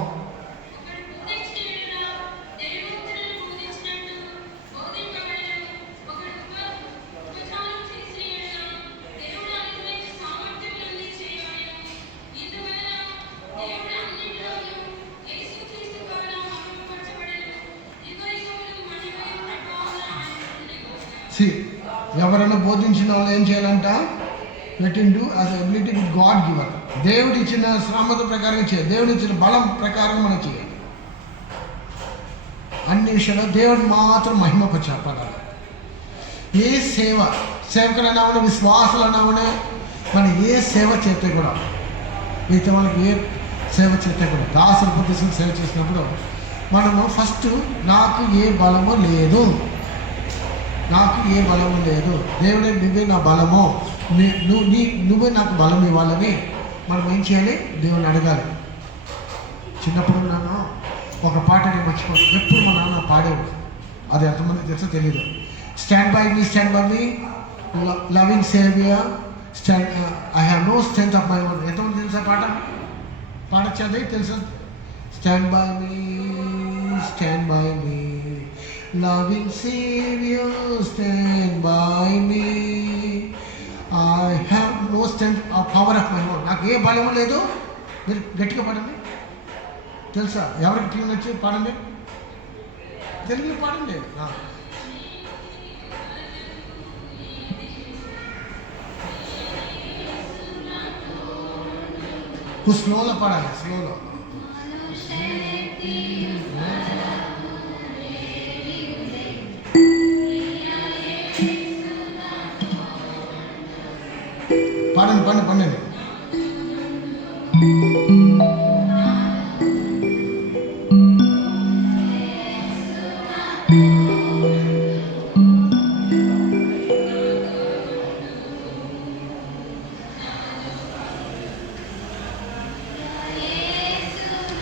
ఎవరైనా బోధించిన వాళ్ళు ఏం చేయాలంట? Let him do as ability with God giver. దేవుడు ఇచ్చిన శ్రమత ప్రకారం చేయాలి. దేవుడు ఇచ్చిన బలం ప్రకారం మనం చేయాలి. అన్ని విషయాల్లో దేవుడు మాత్రం మహిమపరచాలి. ఏ సేవకులైనా అవునే, విశ్వాసులైనా అవునే, మనం ఏ సేవ చేస్తే కూడా, మిగతా వాళ్ళకి ఏ సేవ చేస్తే కూడా, దాసుల ఉద్దేశం సేవ చేసినప్పుడు మనము ఫస్ట్ నాకు ఏ బలము లేదు, దేవుడే నువ్వే నా బలము, నువ్వే నాకు బలం ఇవ్వాలని మనం ఏం చేయాలి? దేవుని అడగాలి. చిన్నప్పుడు నన్ను ఒక పాట నేను మర్చిపోతాను, ఎప్పుడు మా నాన్న పాడేవాడు. అది ఎంతమంది తెలుసో తెలియదు. Stand by me loving saviour, I have no strength of my own. ఎంతమంది తెలుసా పాట? పాడొచ్చది తెలుసా? స్టాండ్ బై మీ loving Savior, stand by me. I have no strength or power of my own. నాకు ఏ బలము లేదు. మీరు గట్టిగా పాడండి. తెలుసా? ఎవరికి ట్యూన్ వచ్చి పాడండి, తెలుగులో పాడండి. స్లోలో పాడాలి, స్లోలో. పండండి.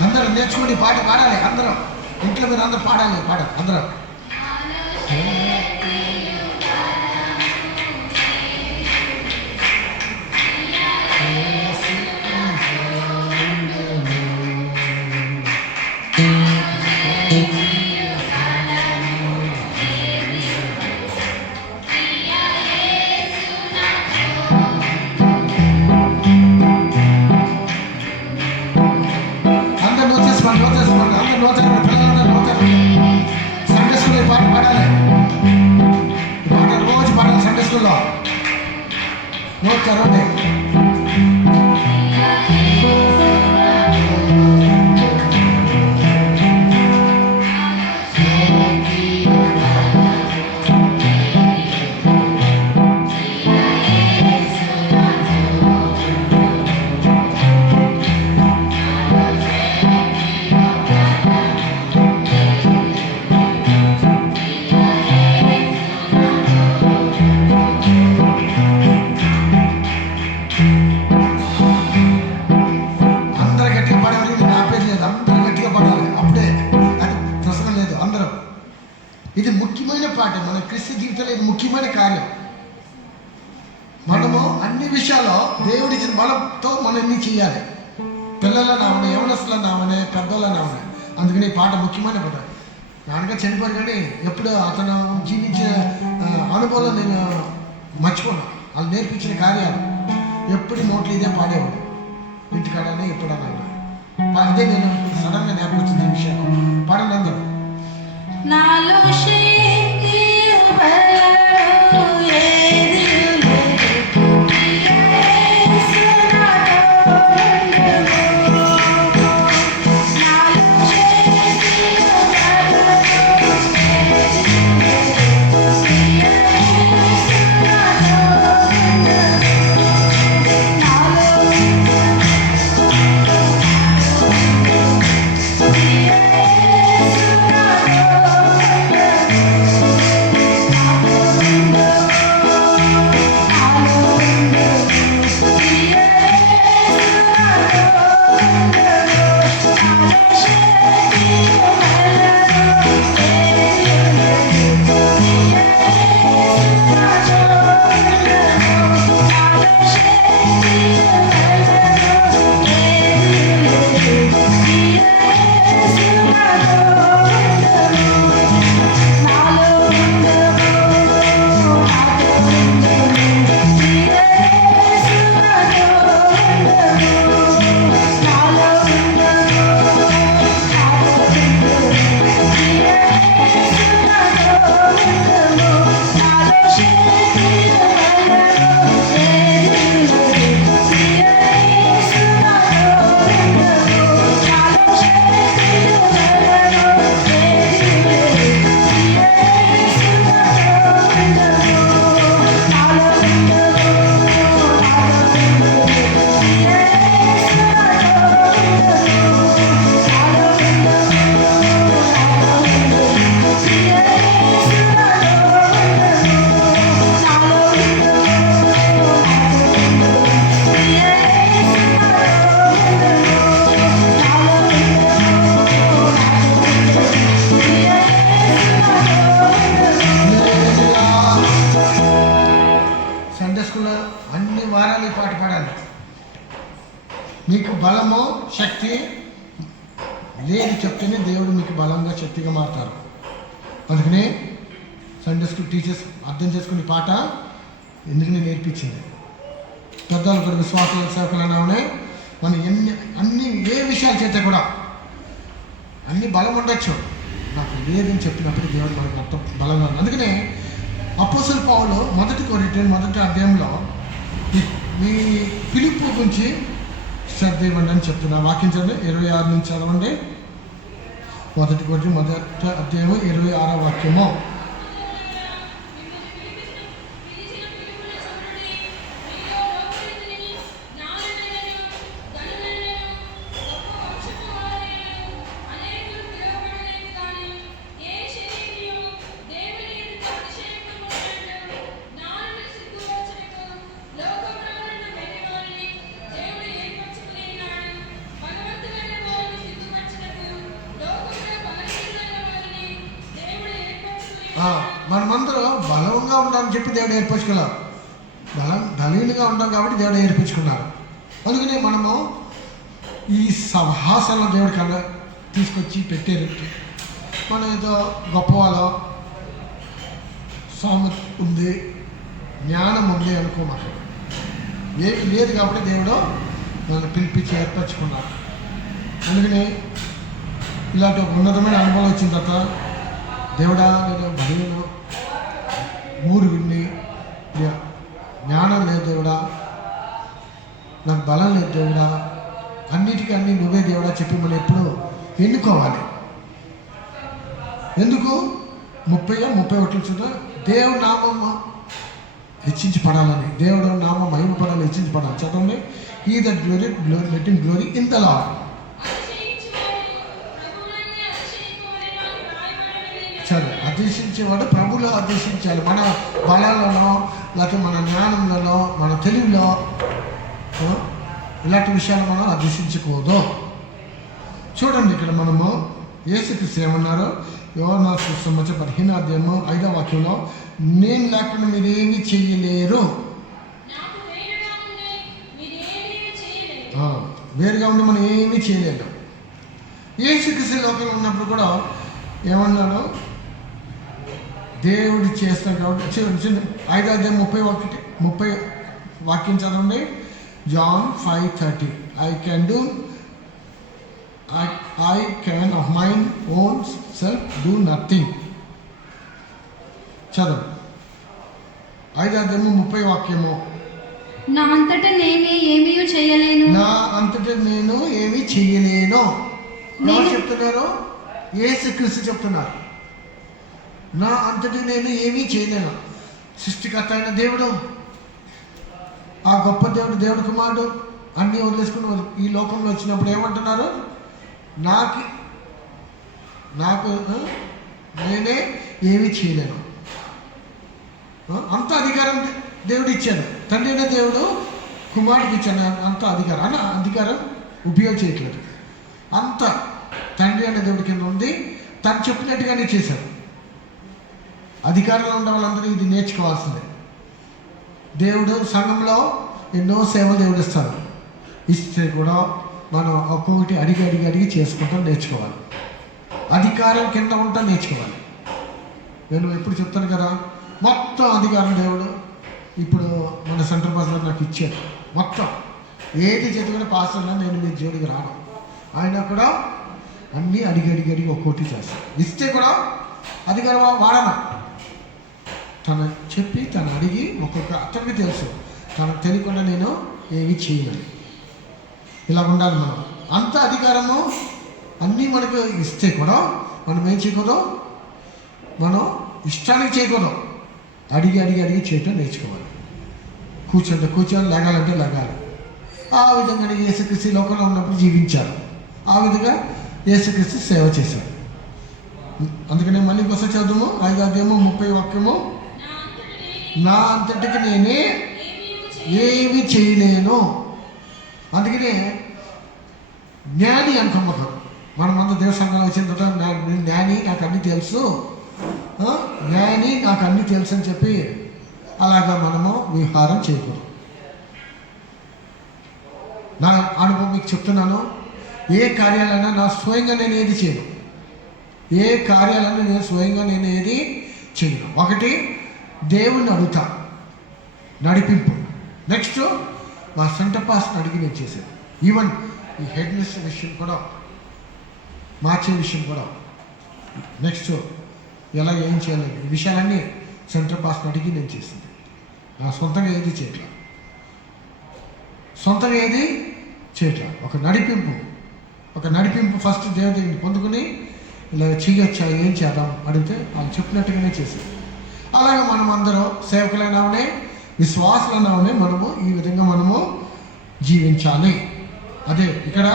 అందరూ నేర్చుకుని పాట పాడాలి. అందరం ఇంట్లో మీరు అందరూ పాడాలి. అందరం సండే స్కూల్ పాట పాడాలి. పాట రోజు పాడాలి సండే స్కూల్లో. రోజు చదవండి. ఇది ముఖ్యమైన పాట. మన క్రిస్టియన్ జీవితంలో ఇది ముఖ్యమైన కార్యం. మనము అన్ని విషయాల్లో దేవుడిచ్చిన బలంతో మనం ఎన్ని చేయాలి. పిల్లలను అవనే, యవనస్తులను అవనే, పెద్దలను అవనే. అందుకని ఈ పాట ముఖ్యమైన పాట. నాన్నగా చనిపోయారు కానీ ఎప్పుడు అతను జీవించిన అనుభవాలు నేను మర్చిపోను. వాళ్ళు నేర్పించిన కార్యాలు ఎప్పుడు నోట్లు ఇదే పాడేవాడు. ఇంటికాడనే ఎప్పుడన్నా అదే నేను సడన్గా నేర్పించింది ఈ విషయాలు. పాడండి అందరూ. నాలో శక్తి బలము ఏది లేదు, యేసు నాలో ఉండెను. నాలో శక్తి బలము ఏది లేదు, యేసు నాలో ఉండెను. నాలో లేదు చెప్తేనే దేవుడు మీకు బలంగా శక్తిగా మారుతారు. అందుకనే సండే స్కూల్ టీచర్స్ అర్థం చేసుకునే పాట ఎందుకని నేర్పించింది. పెద్దలు కూడా విశ్వాసాల సేవకులు అన్నామనే మనం అన్ని ఏ విషయాలు చేస్తే కూడా అన్ని బలం ఉండొచ్చు, నాకు లేదని చెప్పినప్పుడు దేవుడు మనకు అర్థం బలంగా ఉంది. అందుకనే అపోస్తలుల పౌలు మొదటి అధ్యాయంలో మీ పిలుపు గురించి శ్రద్ధ ఇవ్వండి అని చెప్తున్నారు. వాక్యం చదివి 26 నుంచి చదవండి. మొదటి అధ్యాయము 26వ వాక్యము. మనమందరూ బలంగా ఉండాలని చెప్పి దేవుడు ఏర్పరచుకున్నారు. బలీలుగా ఉంటాం కాబట్టి దేవుడు ఏర్పించుకున్నారు. అందుకని మనము ఈ సహాసంలో దేవుడి కన్నా తీసుకొచ్చి పెట్టారు. మనం ఏదో గొప్పవాళ్ళో సామెత ఉంది, జ్ఞానం ఉంది అనుకోమాట. ఏమి లేదు కాబట్టి దేవుడు నన్ను పిలిపించి ఏర్పరచుకున్నాడు. అందుకని ఇలాంటి ఒక ఉన్నతమైన అనుభవం వచ్చిన తర్వాత దేవుడా నేను బలీను మూడు విన్ని జ్ఞానం లేదు దేవుడా, నాకు బలం లేదు దేవుడా, అన్నిటికీ అన్నీ నువ్వే దేవుడా చెప్పి మనం ఎప్పుడు ఎన్నుకోవాలి. ఎందుకు 30-31 చూద్దాం. దేవుడు నామం హెచ్చించబడాలని, దేవుడు నామం మహిమపడాలి, హెచ్చించబడాలి. చదవండి. ఈ the glory let him glory in the lord. సరే, అతిశించేవాడు ప్రభువులో అతిశించాలి. మన బలాలలో, లేకపోతే మన జ్ఞానంలో, మన తెలివిలో ఇలాంటి విషయాలు మనం అతిశించకూడదు. చూడండి, ఇక్కడ మనము యేసుక్రీస్తు ఏమన్నారు? యోహాను సువార్త 15వ అధ్యాయము 5వ వాక్యంలో, నేను లేకుండా మీరు ఏమీ చేయలేరు. వేరుగా ఉండి మనం ఏమీ చేయలేము. యేసుక్రీస్తు లోకంలో ఉన్నప్పుడు కూడా ఏమన్నాడు? దేవుడు చేస్తాడు కాబట్టి 5వ అధ్యాయం 30 వాక్యం చదవండి. John 5:30. I can of mine own self do nothing. చదువు. 5వ అధ్యాయము 30 వాక్యము. నా అంతటా నేనే ఏమీ చేయలేను. నా అంతటా నేను ఏమీ చేయలేను. ఎవరు చెప్తున్నారు? యేసుక్రీస్తు చెప్తున్నారు. నా అంతటి నేను ఏమీ చేయలేను. సృష్టికర్త అయిన దేవుడు, ఆ గొప్ప దేవుడు, దేవుడు కుమారుడు అన్నీ వదిలేసుకుని ఈ లోకంలో వచ్చినప్పుడు ఏమంటున్నారు? నాకు నేనే ఏమీ చేయలేను. అంత అధికారం దేవుడు ఇచ్చాడు. తండ్రి అయిన దేవుడు కుమారుడికి ఇచ్చాడు అంత అధికారం. అన్న అధికారం ఉపయోగం చేయట్లేదు. అంత తండ్రి అనే దేవుడి కింద ఉంది. తను చెప్పినట్టుగానే చేశాడు. అధికారంలో ఉన్న వాళ్ళందరూ ఇది నేర్చుకోవాల్సిందే. దేవుడు సంఘంలో ఎన్నో సేవలు దేవుడు ఇస్తాడు. ఇస్తే కూడా మనం ఒక్కొక్కటి అడిగి చేసుకుంటాం, నేర్చుకోవాలి. అధికారం కింద ఉంటాం, నేర్చుకోవాలి. నేను ఎప్పుడు చెప్తాను కదా, మొత్తం అధికారం దేవుడు ఇప్పుడు మన సెంట్రల్ బస్లో నాకు ఇచ్చాడు. మొత్తం ఏది చదివిన పాస్టర్లో నేను మీ జోడికి రాను. ఆయన కూడా అన్నీ అడిగి ఒక్కొక్కటి చేస్తాను. ఇస్తే కూడా అధికారం వాడను. తను చెప్పి తను అడిగి ఒక్కొక్క అతనికి తెలుసు, తనకు తెలియకుండా నేను ఏమీ చేయలేను. ఇలా ఉండాలి మనం. అంత అధికారము అన్నీ మనకు ఇస్తే కూడా మనం ఏం చేయకూడదు, మనం ఇష్టానికి చేయకూడదు. అడిగి చేయటం నేర్చుకోవాలి. కూర్చొని లెగాలంటే లెగాలి. ఆ విధంగా యేసుక్రీస్తు లోకంలో ఉన్నప్పుడు జీవించారు. ఆ విధంగా యేసుక్రీస్తు సేవ చేశారు. అందుకనే మళ్ళీ ఇంకోసారి చదువు. 5వ అధ్యాయము 30 వాక్యము. నా అంతటికి నేనే ఏమీ చేయలేను. అందుకనే జ్ఞాని అనుకోమ్మకం. మనమంతా దేవ సంఘాలు వచ్చిన తర్వాత జ్ఞాని నాకు అన్నీ తెలుసు, జ్ఞాని నాకు అన్నీ తెలుసు అని చెప్పి అలాగా మనము విహారం చేయకూడదు. నా అనుభవం మీకు చెప్తున్నాను. ఏ కార్యాలైనా నా స్వయంగా నేను ఏది చేయను. ఏ కార్యాలైనా నేను స్వయంగా నేను ఏది చేయను. ఒకటి, దేవుణ్ణి అడుగుతా, నడిపింపు. నెక్స్ట్, మా సెంటర్ పాస్ని అడిగి నేను చేశాను. ఈవెన్ ఈ హెడ్నెస్ విషయం కూడా, మార్చే విషయం కూడా, నెక్స్ట్ ఎలా ఏం చేయాలి, ఈ విషయాలన్నీ సెంటర్ పాస్ని అడిగి నేను చేసింది. నా సొంతంగా ఏది చేయట్లా, సొంతంగా ఏది చేయట్లా. ఒక నడిపింపు ఫస్ట్ దేవుడి దగ్గర పొందుకుని ఇలా చేయొచ్చా, ఏం చేద్దాం అడిగితే వాళ్ళు చెప్పినట్టుగానే చేసేది. అలాగే మనం అందరం సేవకులైనామనే, విశ్వాసులైనామనే మనము ఈ విధంగా మనము జీవించాలి. అదే ఇక్కడ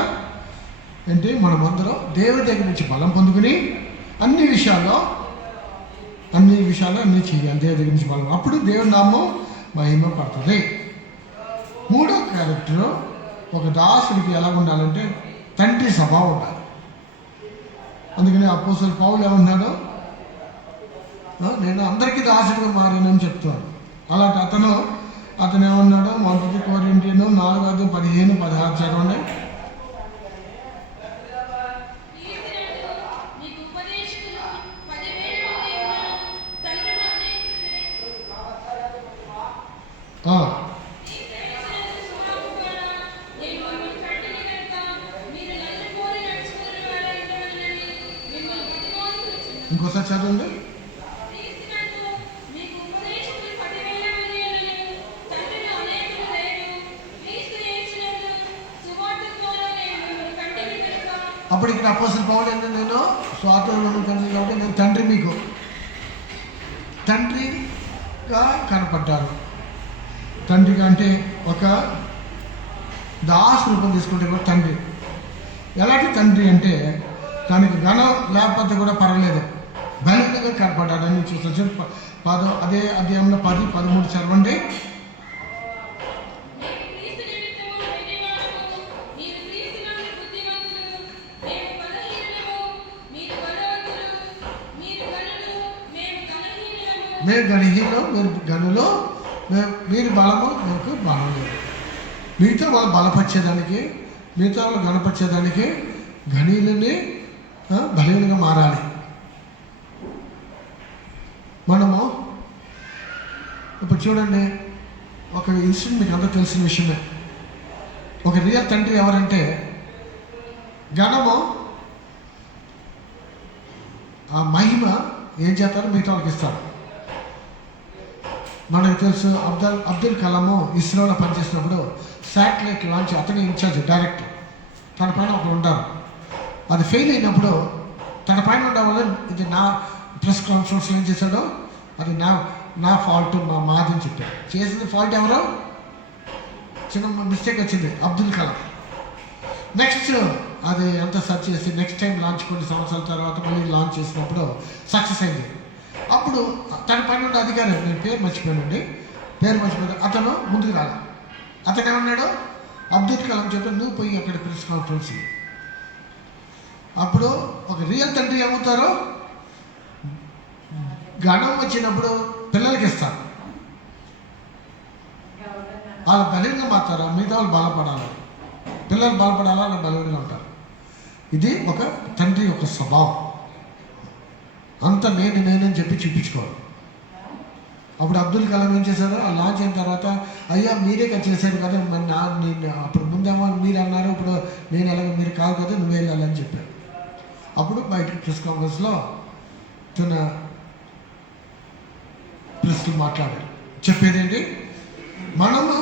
ఏంటి, మనమందరం దేవుడి దగ్గర నుంచి బలం పొందుకుని అన్ని విషయాల్లో అన్ని చేయాలి. దేవుడి దగ్గర నుంచి బలం, అప్పుడు దేవుడి నామం మహిమ పడుతుంది. మూడో క్యారెక్టర్, ఒక దాసుడికి ఎలా ఉండాలంటే తండ్రి స్వభావం ఉండాలి. అందుకని అపోస్తలుడు పౌలు ఏమన్నాడు, నేను అందరికీ దాసుడిగా మారినని చెప్తాను. అలాంటి అతను ఏమన్నాడు, 1 కొరింథీయులు 4:15-16 చదవండి. ఇంకోసారి చదవండి. అప్పుడు ఇక్కడ అపోస్తలుడు పౌలు ఏంటంటే, నేను స్వాతంత్రం కలిసి కాబట్టి నేను తండ్రిగా కనపడ్డాను. తండ్రిగా అంటే ఒక దాసు రూపం తీసుకుంటే కూడా తండ్రి. ఎలాంటి తండ్రి అంటే తనకి ఘనం లేకపోతే కూడా పర్వాలేదు, బలంగా కనపడ్డాడని చూస్తాను. అదే అధ్యాయంలో 10-13 చదవండి. మేము గణహీనం, మీరు గనులు, మీరు బలము, మీకు బలం లేదు. మిగతా వాళ్ళు బలపరిచేదానికి, మిగతా వాళ్ళు గణపరిచేదానికి గణీలని బలహీనంగా మారాలి. మనము ఇప్పుడు చూడండి, ఒక ఇన్సిడెంట్ మీకు అందరూ తెలిసిన విషయమే. ఒక రియల్ తండ్రి ఎవరంటే, గణము ఆ మహిమ ఏం చేస్తారో మిగతా వాళ్ళకి ఇస్తారు. మనకు తెలుసు, అబ్దుల్ కలాము ఇస్రోలో పనిచేసినప్పుడు శాటిలైట్ లాంచ్ అతని ఇన్ఛార్జ్ డైరెక్టర్, తన పైన ఒకరు ఉంటారు. అది ఫెయిల్ అయినప్పుడు తన పైన ఉండడం వల్ల ఇది నా ప్రెస్ కాన్ఫరెన్స్లో ఏం చేశాడో, అది నా ఫాల్ట్, మాది అని చెప్పాడు. చేసిన ఫాల్ట్ ఎవరో, చిన్న మిస్టేక్ వచ్చింది అబ్దుల్ కలాం. నెక్స్ట్ అది అంత సర్చ్ చేసి నెక్స్ట్ టైం లాంచ్ కొన్ని సంవత్సరాల తర్వాత మళ్ళీ లాంచ్ చేసినప్పుడు సక్సెస్ అయింది. అప్పుడు తన పైన ఉన్న అధికారి, నేను పేరు మర్చిపోయాను, అతను ముందుకు రాలి. అతను ఏమన్నాడు, అబ్దుల్ కలాం చెప్పి నువ్వు పోయి అక్కడ ప్రెస్ కాన్ఫరెన్స్. అప్పుడు ఒక రియల్ తండ్రి ఏమవుతారో, గణం వచ్చినప్పుడు పిల్లలకి ఇస్తారు, వాళ్ళు బలంగా మారుతారు, మిగతా వాళ్ళు బలపడాలి. పిల్లలు బలపడాలా, వాళ్ళు బలంగా ఉంటారు. ఇది ఒక తండ్రి యొక్క స్వభావం. అంత నేనని చెప్పి చూపించుకోవాలి. అప్పుడు అబ్దుల్ కలాం ఏం చేశారు, ఆ లాంచ్ అయిన తర్వాత, అయ్యా మీరే కదా చేశారు కదా, మరి నేను అప్పుడు ముందేమో మీరు అన్నారు, ఇప్పుడు నేను ఎలాగ, మీరు కాదు కదా, నువ్వే వెళ్ళాలని చెప్పారు. అప్పుడు బయట ప్రెస్ కాన్ఫరెన్స్లో తన ప్రెస్కి మాట్లాడారు. చెప్పేదేంటి, మనము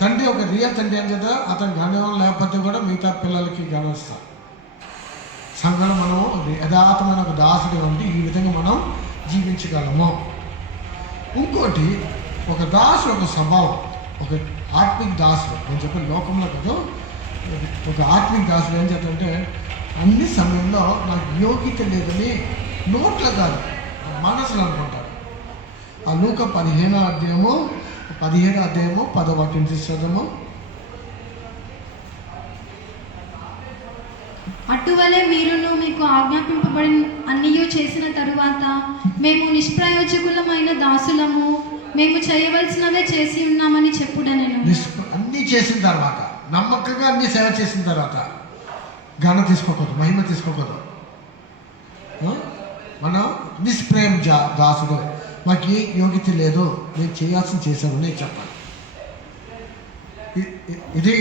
తండ్రి ఒక రియల్ తండ్రి అని కదా, అతను గణం లేకపోతే కూడా మిగతా పిల్లలకి గణిస్తాం. సంఘంలో మనము యథార్థమైన ఒక దాసుడు ఉండి ఈ విధంగా మనం జీవించగలము. ఇంకోటి, ఒక దాసుడు ఒక స్వభావం, ఒక ఆత్మిక దాసుడు. నేను చెప్పే లోకంలో కదా, ఒక ఆత్మిక దాసుడు ఏం చేద్దంటే, అన్ని సమయంలో నాకు యోగ్యత లేదని నోట్ల కాదు మనసులో అనుకుంటారు. ఆ లూకా 15వ అధ్యాయము 10వ చదవము. అటువలే మీరును మీకు ఆజ్ఞాపింపబడిన అన్నియు చేసిన తరువాత, మేము నిష్ప్రయోజకులమైన దాసులము, మేము చేయవలసినవే చేసి ఉన్నామని చెప్పుడనెను. అన్నీ చేసిన తర్వాత నమ్మకంగా అన్ని సేవ చేసిన తర్వాత ఘన తీసుకోకూడదు, మహిమ తీసుకోకూడదు. మనం నిష్ప్రేమ దాసుడు, మాకు ఏ యోగ్యత లేదు, నేను చేయాల్సిన చేశాను నేను చెప్పాలి. ఇది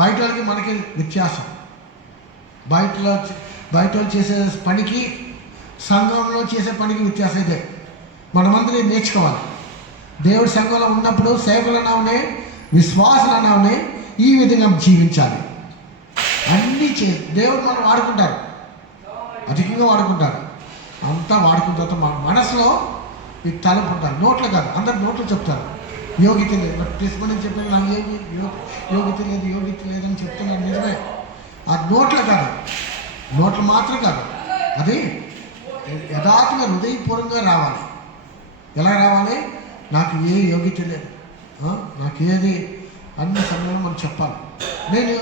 బయట వాళ్ళకి మనకి వ్యత్యాసం. బయట వాళ్ళు చేసే పనికి సంఘంలో చేసే పనికి వ్యత్యాసం ఇదే. మనమందరం నేర్చుకోవాలి. దేవుడి సంఘంలో ఉన్నప్పుడు సేవలు అన్నావునే, విశ్వాసాలు అన్నావునే, ఈ విధంగా జీవించాలి. అన్నీ దేవుడు మనం వాడుకుంటారు, అధికంగా వాడుకుంటారు. అంతా వాడుకున్న తర్వాత మన మనసులో ఈ తలంపు ఉంటారు, నోట్లు కాదు. అందరు నోట్లు చెప్తారు యోగ్యత లేదు. బట్ తీసుకొని చెప్పాను నాకు యోగ్యత లేదని చెప్తున్నాను, నిజమే. ఆ నోట్లు కాదు, నోట్లు మాత్రం కాదు, అది యథార్థంగా హృదయపూర్వకంగా రావాలి. ఎలా రావాలి? నాకు ఏ యోగ్యత లేదు, నాకు ఏది, అన్ని సమయంలో మనం చెప్పాలి. నేను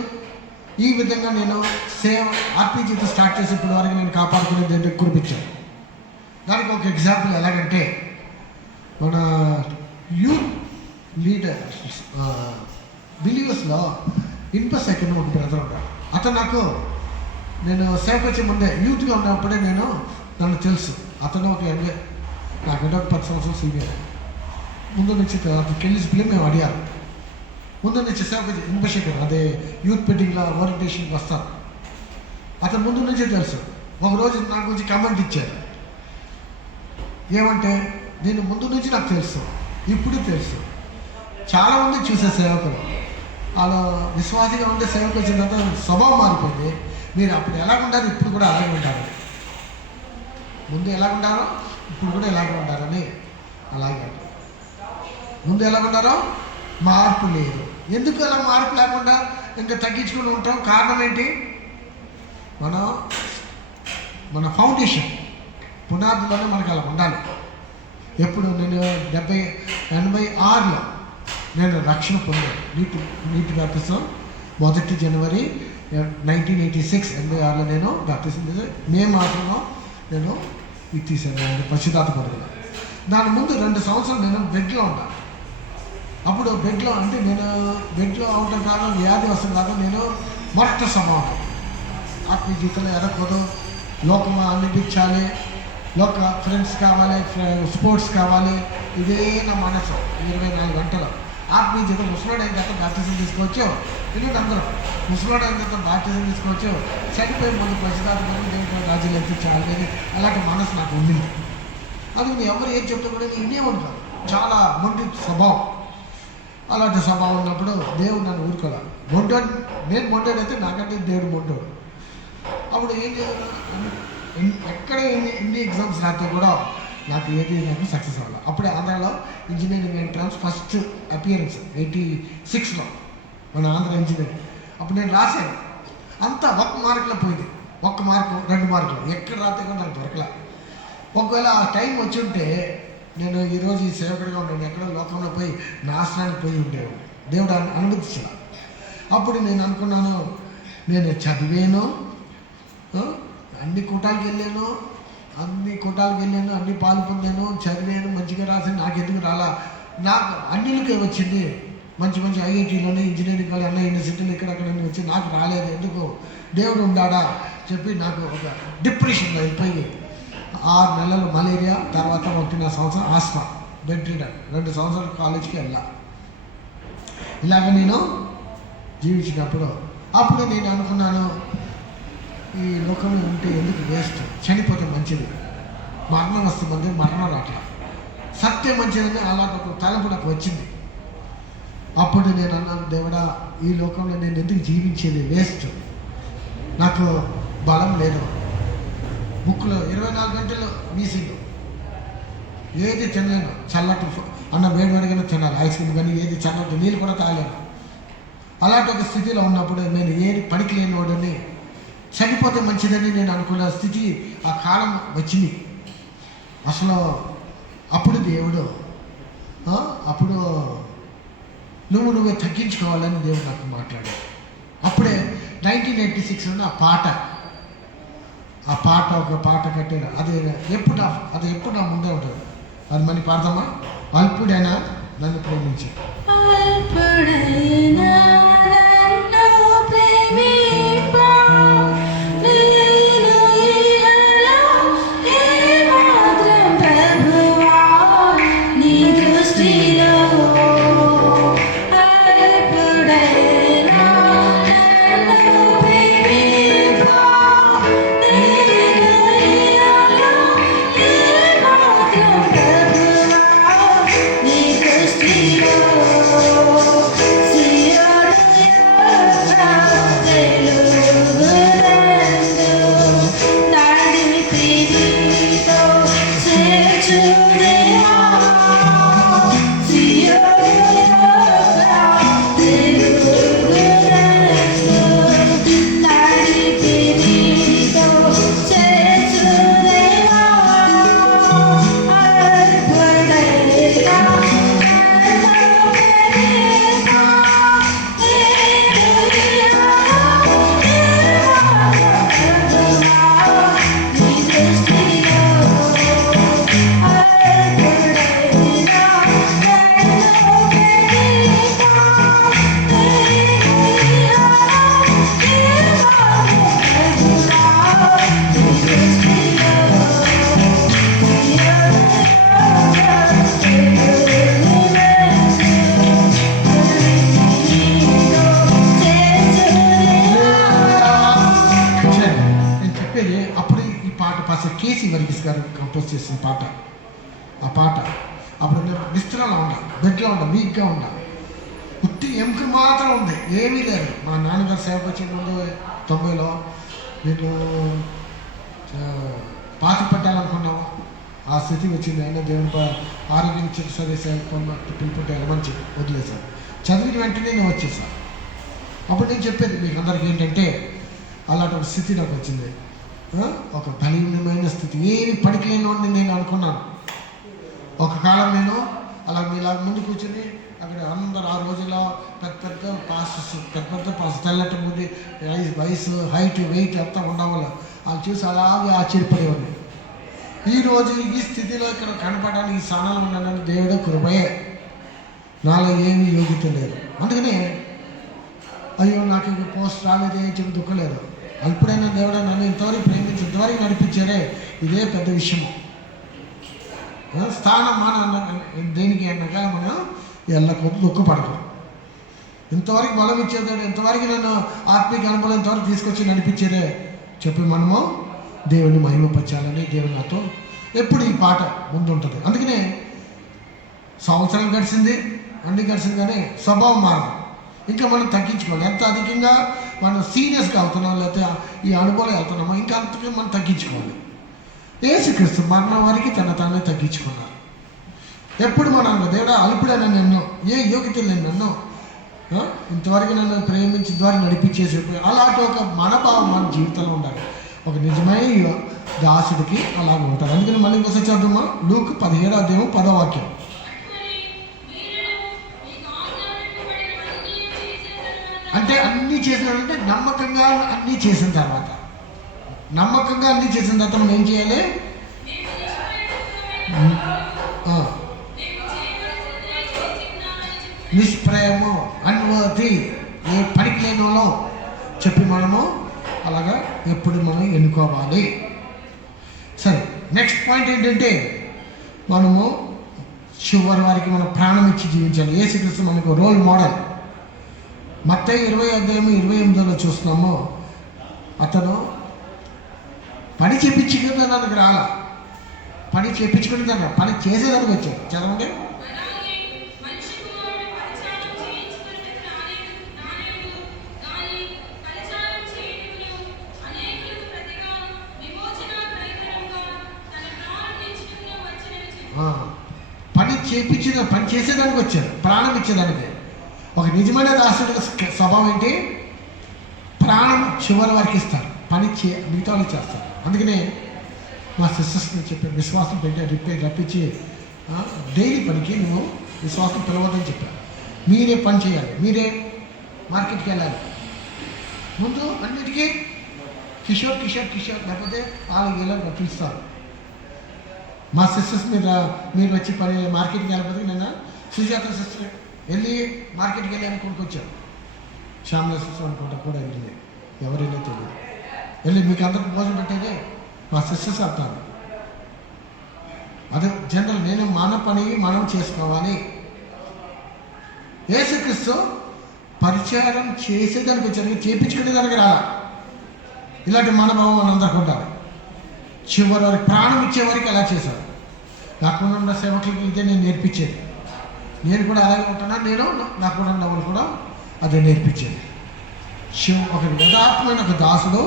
ఈ విధంగా నేను సేవ ఆర్పీజీతో స్టార్ట్ చేసి ఇప్పటి వరకు నేను కాపాడుకునే దగ్గర కురిపించాను. దానికి ఒక ఎగ్జాంపుల్ ఎలాగంటే, మన యూత్ లీడర్ బిలీవర్స్లో ఇన్ప సెకండ్ ఒక బ్రదర్ ఉన్నాడు. అతను నాకు, నేను సేవకు వచ్చే ముందే యూత్గా ఉన్నప్పుడే నన్ను తెలుసు. అతను ఒక ఎంఏ, నాకంటే ఒక 10 సంవత్సరాలు సీనియర్. ముందు నుంచి అతనికి వెళ్ళి ఫిలిం మేము అడిగారు. ముందు నుంచి సేవకు ఇన్వెస్టిగేటర్, అదే యూత్ మీటింగ్లో ఓరియంటేషన్కి వస్తాను. అతను ముందు నుంచే తెలుసు. ఒకరోజు నా గురించి కామెంట్ ఇచ్చారు. ఏమంటే, నేను ముందు నుంచి నాకు తెలుసు, ఇప్పుడు తెలుసు. చాలామంది చూసే సేవకులు వాళ్ళు విశ్వాసంగా ఉండే సేవకు వచ్చిన తర్వాత స్వభావం మారిపోయింది. మీరు అప్పుడు ఎలా ఉంటారు, ఇప్పుడు కూడా అలాగే ఉంటారు. ముందు ఎలా ఉంటారో ఇప్పుడు కూడా ఎలాగే ఉంటారని. అలాగే ముందు ఎలా ఉంటారో మార్పు లేదు. ఎందుకు అలా మార్పు లేకుండా ఇంకా తగ్గించుకుని ఉంటాం? కారణం ఏంటి? మన ఫౌండేషన్ పునాదులోనే మనకు అలా ఉండాలి. ఎప్పుడు నేను 86లో నేను రక్షణ పొందాను. నీటి బ్యాప్టిజం 1 జనవరి 1986 86లో నేను బ్యాప్టిజం చేశాను. మే మాసంలో నేను ఇది తీశాను, పరిశుద్ధాత్మ పొందాను. దాని ముందు 2 సంవత్సరాలు నేను బెడ్లో ఉన్నాను. అప్పుడు బెడ్లో అంటే నేను బెడ్లో అవటం కాదు, వ్యాధి వస్తుంది కాదు, నేను మొరట స్వభావం. ఆత్మీయ జీవితంలో ఎదగకూడదు, లోకం అనిపించాలి, లోక ఫ్రెండ్స్ కావాలి, స్పోర్ట్స్ కావాలి, ఇదే నా మనసు. 24 గంటలు ఆత్మీయ జీవితం. ముసలాడు అయిన తర్వాత బాప్టిజం తీసుకోవచ్చు, ఎందుకంటే అందరూ ముసలాడు అయిన తర్వాత బాప్టిజం తీసుకోవచ్చు, చనిపోయి ముందు పరిశుద్ధాత్మ దేవుడు రాజ్యం ఎత్తించాలి, అలాంటి మనసు నాకు ఉండింది. అది ఎవరు ఏం చెప్తే కూడా వినేవాడు కాదు, చాలా మొండి స్వభావం. అలాంటి స్వభావం ఉన్నప్పుడు దేవుడు నన్ను ఊరుకోవాలి. నేను మొండోడైతే నాకంటే దేవుడు మొండోడు. అప్పుడు ఏం చేయాలి? ఎక్కడ ఎన్ని ఎగ్జామ్స్ రాస్తే కూడా నాకు సక్సెస్ అవ్వాలి. అప్పుడే ఆంధ్రాలో ఇంజనీరింగ్ ఎంట్రన్స్ ఫస్ట్ అపియరెన్స్ 86లో మన ఆంధ్ర ఇంజనీరింగ్. అప్పుడు నేను రాశాను, అంతా 1 మార్కులో పోయింది. 1 మార్కు 2 మార్కులు ఎక్కడ రాస్తే కూడా నాకు దొరకలే. ఒకవేళ ఆ టైం వచ్చి ఉంటే నేను ఈరోజు ఈ సేవకుడిగా ఉన్నాను, ఎక్కడో లోకంలో పోయి నాశనానికి పోయి ఉండేవాడు. దేవుడు అనుమతించాల. అప్పుడు నేను అనుకున్నాను, నేను చదివాను, అన్ని కూటాలకు వెళ్ళాను, అన్ని పాలు పొందాను, చదివాను, మంచిగా రాసాను. నాకు ఎందుకు రాలా? నాకు అన్నిటికీ వచ్చింది. మంచి ఐఐటీలోనే ఇంజనీరింగ్ కాలేజ్, అన్న యూనివర్సిటీలు ఇక్కడక్కడ వచ్చి నాకు రాలేదు. ఎందుకు? దేవుడు ఉండాడా చెప్పి నాకు ఒక డిప్రెషన్లో వెళ్ళిపోయి 6 నెలలు మలేరియా, తర్వాత 1.5 సంవత్సరం ఆస్మా, బెడ్ రిడన్, 2 సంవత్సరాలు కాలేజీకి వెళ్ళా. ఇలాగ నేను జీవించినప్పుడు అప్పుడు నేను అనుకున్నాను, ఈ లోకంలో ఉంటే ఎందుకు వేస్ట్, చనిపోతే మంచిది. మరణం వస్తుంది, మరణం రాట్లా, సత్యం మంచిదని అలాంటి ఒక తలంపు నాకు వచ్చింది. అప్పుడు నేను అన్నాను, దేవుడా, ఈ లోకంలో నేను ఎందుకు జీవించేది, వేస్ట్, నాకు బలం లేదు. బుక్లో 24 గంటలు వీసింగ్, ఏది తినలేను. చల్లటి అన్న వేడిగా తినాలి, ఐస్ క్రీమ్ కానీ ఏది చల్లటి నీళ్ళు కూడా తాగలేను. అలాంటి ఒక స్థితిలో ఉన్నప్పుడు నేను ఏది పనికి లేనివాడని, చనిపోతే మంచిదని నేను అనుకున్న స్థితి ఆ కాలం వచ్చింది. అసలు అప్పుడు దేవుడు అప్పుడు నువ్వే తగ్గించుకోవాలని దేవుడు నాకు మాట్లాడాడు. అప్పుడే 1986లో ఆ పాట ఒక పాట కట్టాడు. అది ఎప్పుడు నా ముందే ఉంటుంది. అది మళ్ళీ పాడతామా? అల్పుడైనా నన్ను ప్రేమించి, అల్పుడైనా పాస్టర్ కేసీ వర్గీస్ గారు కంపోజ్ చేసిన పాట. ఆ పాట అప్పుడు నేను బిస్తరాలో ఉన్నా, బెడ్లో ఉన్నా, వీక్గా ఉన్నా, ఉత్తి ఎముక మాత్రం ఉంది, ఏమీ లేదు. మా నాన్నగారు సేవకు వచ్చే ముందు 90లో నేను పాతి పెట్టాలనుకున్నాము. ఆ స్థితి వచ్చింది. అయినా దేవుని ఆరోగ్యం ఇచ్చి సరే పిలుపుంటే మంచి వదిలేశాను. చదివిన వెంటనే నేను వచ్చేసాను. అప్పుడు నేను చెప్పేది మీకు అందరికీ ఏంటంటే, అలాంటి ఒక స్థితి నాకు వచ్చింది. ఒక బలీనమైన స్థితి, ఏమి పడికలేని నేను అనుకున్నాను. ఒక కాలం నేను అలా మీలా ముందు కూర్చొని అక్కడ అందరు ఆ రోజుల్లో పెద్ద పాస్ తెల్లటి ముందు వయసు, హైట్, వెయిట్ అంతా ఉండవాలి. వాళ్ళు చూసి అలాగే ఆశ్చర్యపడేవాడిని. ఈరోజు ఈ స్థితిలో ఇక్కడ కనపడడానికి ఈ స్థానాలు ఉన్నానని దేవుడు కృపయే, నాలో ఏమీ యోగ్యత లేదు. అందుకనే అయ్యో నాకు ఇంక పోస్ట్ రాలేదు ఏం చెప్పి దుఃఖలేదు. అప్పుడైనా దేవుడు నన్ను ఇంతవరకు ప్రేమించి ఇంతవరకు నడిపించారే, ఇదే పెద్ద విషయం. స్థానం మన దేనికి అన్నగా మనం ఎల్లకొద్దు దుఃఖపడతాం. ఇంతవరకు బలం ఇచ్చేదాడు, ఇంతవరకు నన్ను ఆత్మీయ అనుభవం ఇంతవరకు తీసుకొచ్చి నడిపించేదే చెప్పి మనము దేవుని మహిమపరచాలని దేవుని నాతో ఎప్పుడు ఈ పాట ముందు ఉంటుంది. అందుకనే సంవత్సరం గడిచింది, అన్ని గడిచింది, కానీ స్వభావం మారదు. ఇంకా మనం తగ్గించుకోవాలి. ఎంత అధికంగా మనం సీరియస్గా అవుతున్నాం, లేకపోతే ఈ అనుభవం వెళ్తున్నామో ఇంకా అంతగా మనం తగ్గించుకోవాలి. యేసుక్రీస్తు మరణం వరకు తానే తగ్గించుకున్నారు. ఎప్పుడు మనం దేవుడా అల్పుడైన నిన్ను, ఏ యోగ్యత లేని నన్ను ఇంతవరకు నన్ను ప్రేమించి ద్వారా నడిపించేసి అలాంటి ఒక మనభావం మన జీవితంలో ఉండాలి. ఒక నిజమైన దాసుడికి అలాగే ఉంటారు. అందుకని మళ్ళీ ఇంకోసారి చదువుమా, లూక్ 17:10. అంటే అన్నీ చేసినారంటే నమ్మకంగా అన్నీ చేసిన తర్వాత, నమ్మకంగా అన్నీ చేసిన తర్వాత మనం ఏం చేయాలి? నిష్ప్రేమో అన్వతి, ఏ పనికి లేని వాళ్ళం చెప్పి మనము అలాగా ఎప్పుడు మనం ఎన్నుకోవాలి. సరే, నెక్స్ట్ పాయింట్ ఏంటంటే మనము చివరి వారికి మనం ప్రాణం ఇచ్చి జీవించాలి. యేసుక్రీస్తు మనకు రోల్ మోడల్. మత్తయి 20:28 చూస్తున్నాము. అతను పని చేయించుకునేదానికి రాలా, పని చేయించుకునేదానికి పని చేసేదానికి వచ్చాడు. చదవండి. పని చేసేదానికి వచ్చాడు, ప్రాణం ఇచ్చేదానికి. ఒక నిజమైన దాసుడి స్వభావం ఏంటి? ప్రాణం చివరి వరకు ఇస్తారు, మిగతా వాళ్ళు చేస్తారు. అందుకనే మా సిస్టర్స్ని చెప్పాను, విశ్వాసం పెట్టి రప్పించి డైలీ పనికి నువ్వు విశ్వాసం పిలవద్దని చెప్పాను. మీరే పని చేయాలి, మీరే మార్కెట్కి వెళ్ళాలి. ముందు అన్నిటికీ కిషోర్ లేకపోతే వాళ్ళు ఇలా పిలుస్తారు. మా సిస్టర్స్ మీరు వచ్చి పని మార్కెట్కి వెళ్ళకపోతే నిన్న సుజాత సిస్టర్ వెళ్ళి మార్కెట్కి వెళ్ళి కొనుక్కొచ్చారు. శ్యామల సిస్టర్ అనుకుంటా కూడా వెళ్ళింది, ఎవరైనా తెలియదు. వెళ్ళి మీకు అందరికి భోజనం పెట్టేదే మా సిస్టర్స్ అంటారు. అదే జనరల్. నేను మన పని మనం చేసుకోవాలి. యేసుక్రీస్తు పరిచారం చేసేదానికి వచ్చారు, చేయించుకునేదానికి రాలా. ఇలాంటి మనోభావం మనందరికి ఉండాలి. చివరి వరకు ప్రాణం ఇచ్చే వరకు అలా చేశారు. నాకున్న ఉన్న సేవకులకి ఇదే నేను నేర్పించేది. నేను కూడా అలాగే ఉంటున్నా, నేను నాకున్న వాళ్ళు కూడా అదే నేర్పించేది. ఒక యథార్థమైన ఒక దాసుడు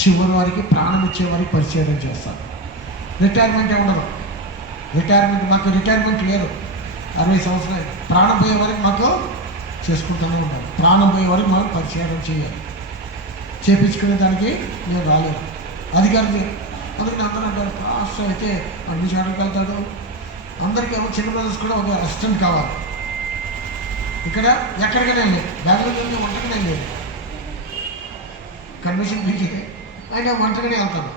చివరి వారికి ప్రాణం ఇచ్చే వారికి పరిచయం చేస్తారు. రిటైర్మెంట్ ఉండదు. మాకు రిటైర్మెంట్ లేదు. 60 సంవత్సరాలు ప్రాణం పోయే వరకు మాకు చేసుకుంటూనే ఉండాలి. ప్రాణం పోయే వరకు మనం పరిచయం చేయాలి. చేయించుకునే దానికి నేను రాలేదు. అధికారులు అందుకని అందరూ అంటారు, పాస్టర్ అయితే అన్ని చోట్లకి వెళ్తాడు. అందరికీ ఏమో చిన్న బ్రదర్స్ కూడా ఒక అసిస్టెంట్ కావాలి. ఇక్కడ ఎక్కడికైనా లేదు, బెంగళూరులో ఒంటరిగానే లేదు, కన్వెన్షన్ పీకి ఆయన ఒంటరిగానే వెళ్తాను.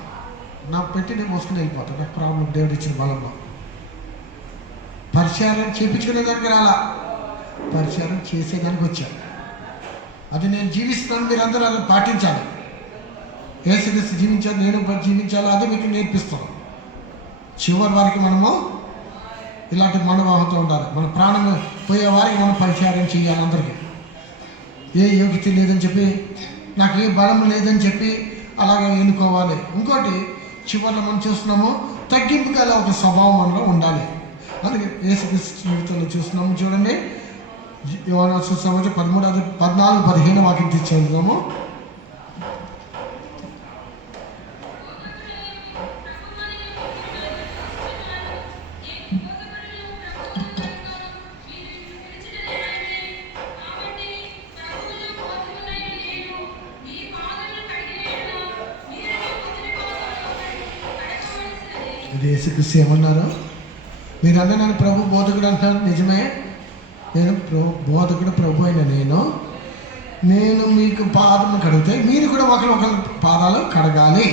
నాకు పెట్టి నేను మోసుకుని వెళ్ళిపోతాను. నాకు ప్రాబ్లం దేవుడు ఇచ్చిన బలంలో. పరిచారం చేయించుకునేదానికి రాలా, పరిచారం చేసేదానికి వచ్చాను. అది నేను జీవిస్తున్నాను, మీరందరూ అది పాటించాలి. యేసుక్రీస్తు జీవించాలి, నేను జీవించాలి, అది మీకు నేర్పిస్తాను. చివరి వారికి మనము ఇలాంటి మనోభావంతో ఉండాలి. మన ప్రాణం పోయే వారికి మనం పరిచారం చేయాలి. అందరికీ ఏ యోగ్యత లేదని చెప్పి, నాకు ఏ బలం లేదని చెప్పి అలాగే ఎన్నుకోవాలి. ఇంకోటి, చివరిలో మనం చూస్తున్నాము తగ్గింపు గల ఒక స్వభావం మనలో ఉండాలి. అందుకే యేసుక్రీస్తు జీవితంలో చూస్తున్నాము. చూడండి, యోహాను సువార్త 13:14-15 వాక్యం తెచ్చుకుందాము. ఇది యేసుక్రీస్తు ఏమన్నారు? మీరన్నా నేను ప్రభు బోధకుడు అంటున్నాను, నిజమే. నేను బోధకుడు ప్రభు అయిన నేను మీకు పాదము కడిగితే మీరు కూడా ఒకరి పాదాలు కడగాలి.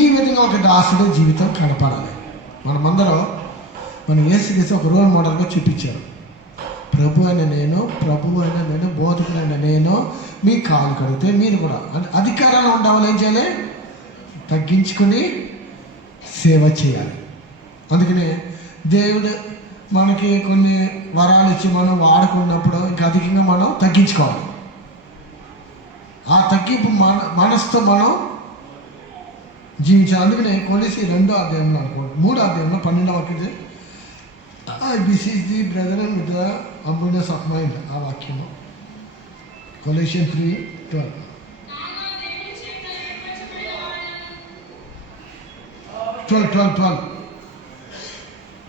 ఈ విధంగా ఒక దాసుడి జీవితం కనపడాలి. మనమందరం మన యేసుక్రీస్తు ఒక రోల్ మోడల్గా చూపించారు. ప్రభు అయిన నేను బోధకుడైన నేను మీ కాలు కడిగితే మీరు కూడా అంటే అధికారాలు ఉండవాలి. ఏం చేయాలి? తగ్గించుకుని సేవ చేయాలి. అందుకనే దేవుడు మనకి కొన్ని వరాలు ఇచ్చి మనం వాడుకున్నప్పుడు ఇంకా అధికంగా మనం తగ్గించుకోవాలి. ఆ తగ్గింపు మనసుతో మనం జీవించాలి. అందుకనే కొలిసి 2వ అధ్యాయంలో అనుకోండి 3వ అధ్యాయంలో 12వ వాక్యం I బిసీజ్ the brethren with the humbleness of mind. ఆ వాక్యము కొలెషన్ 3:12. 12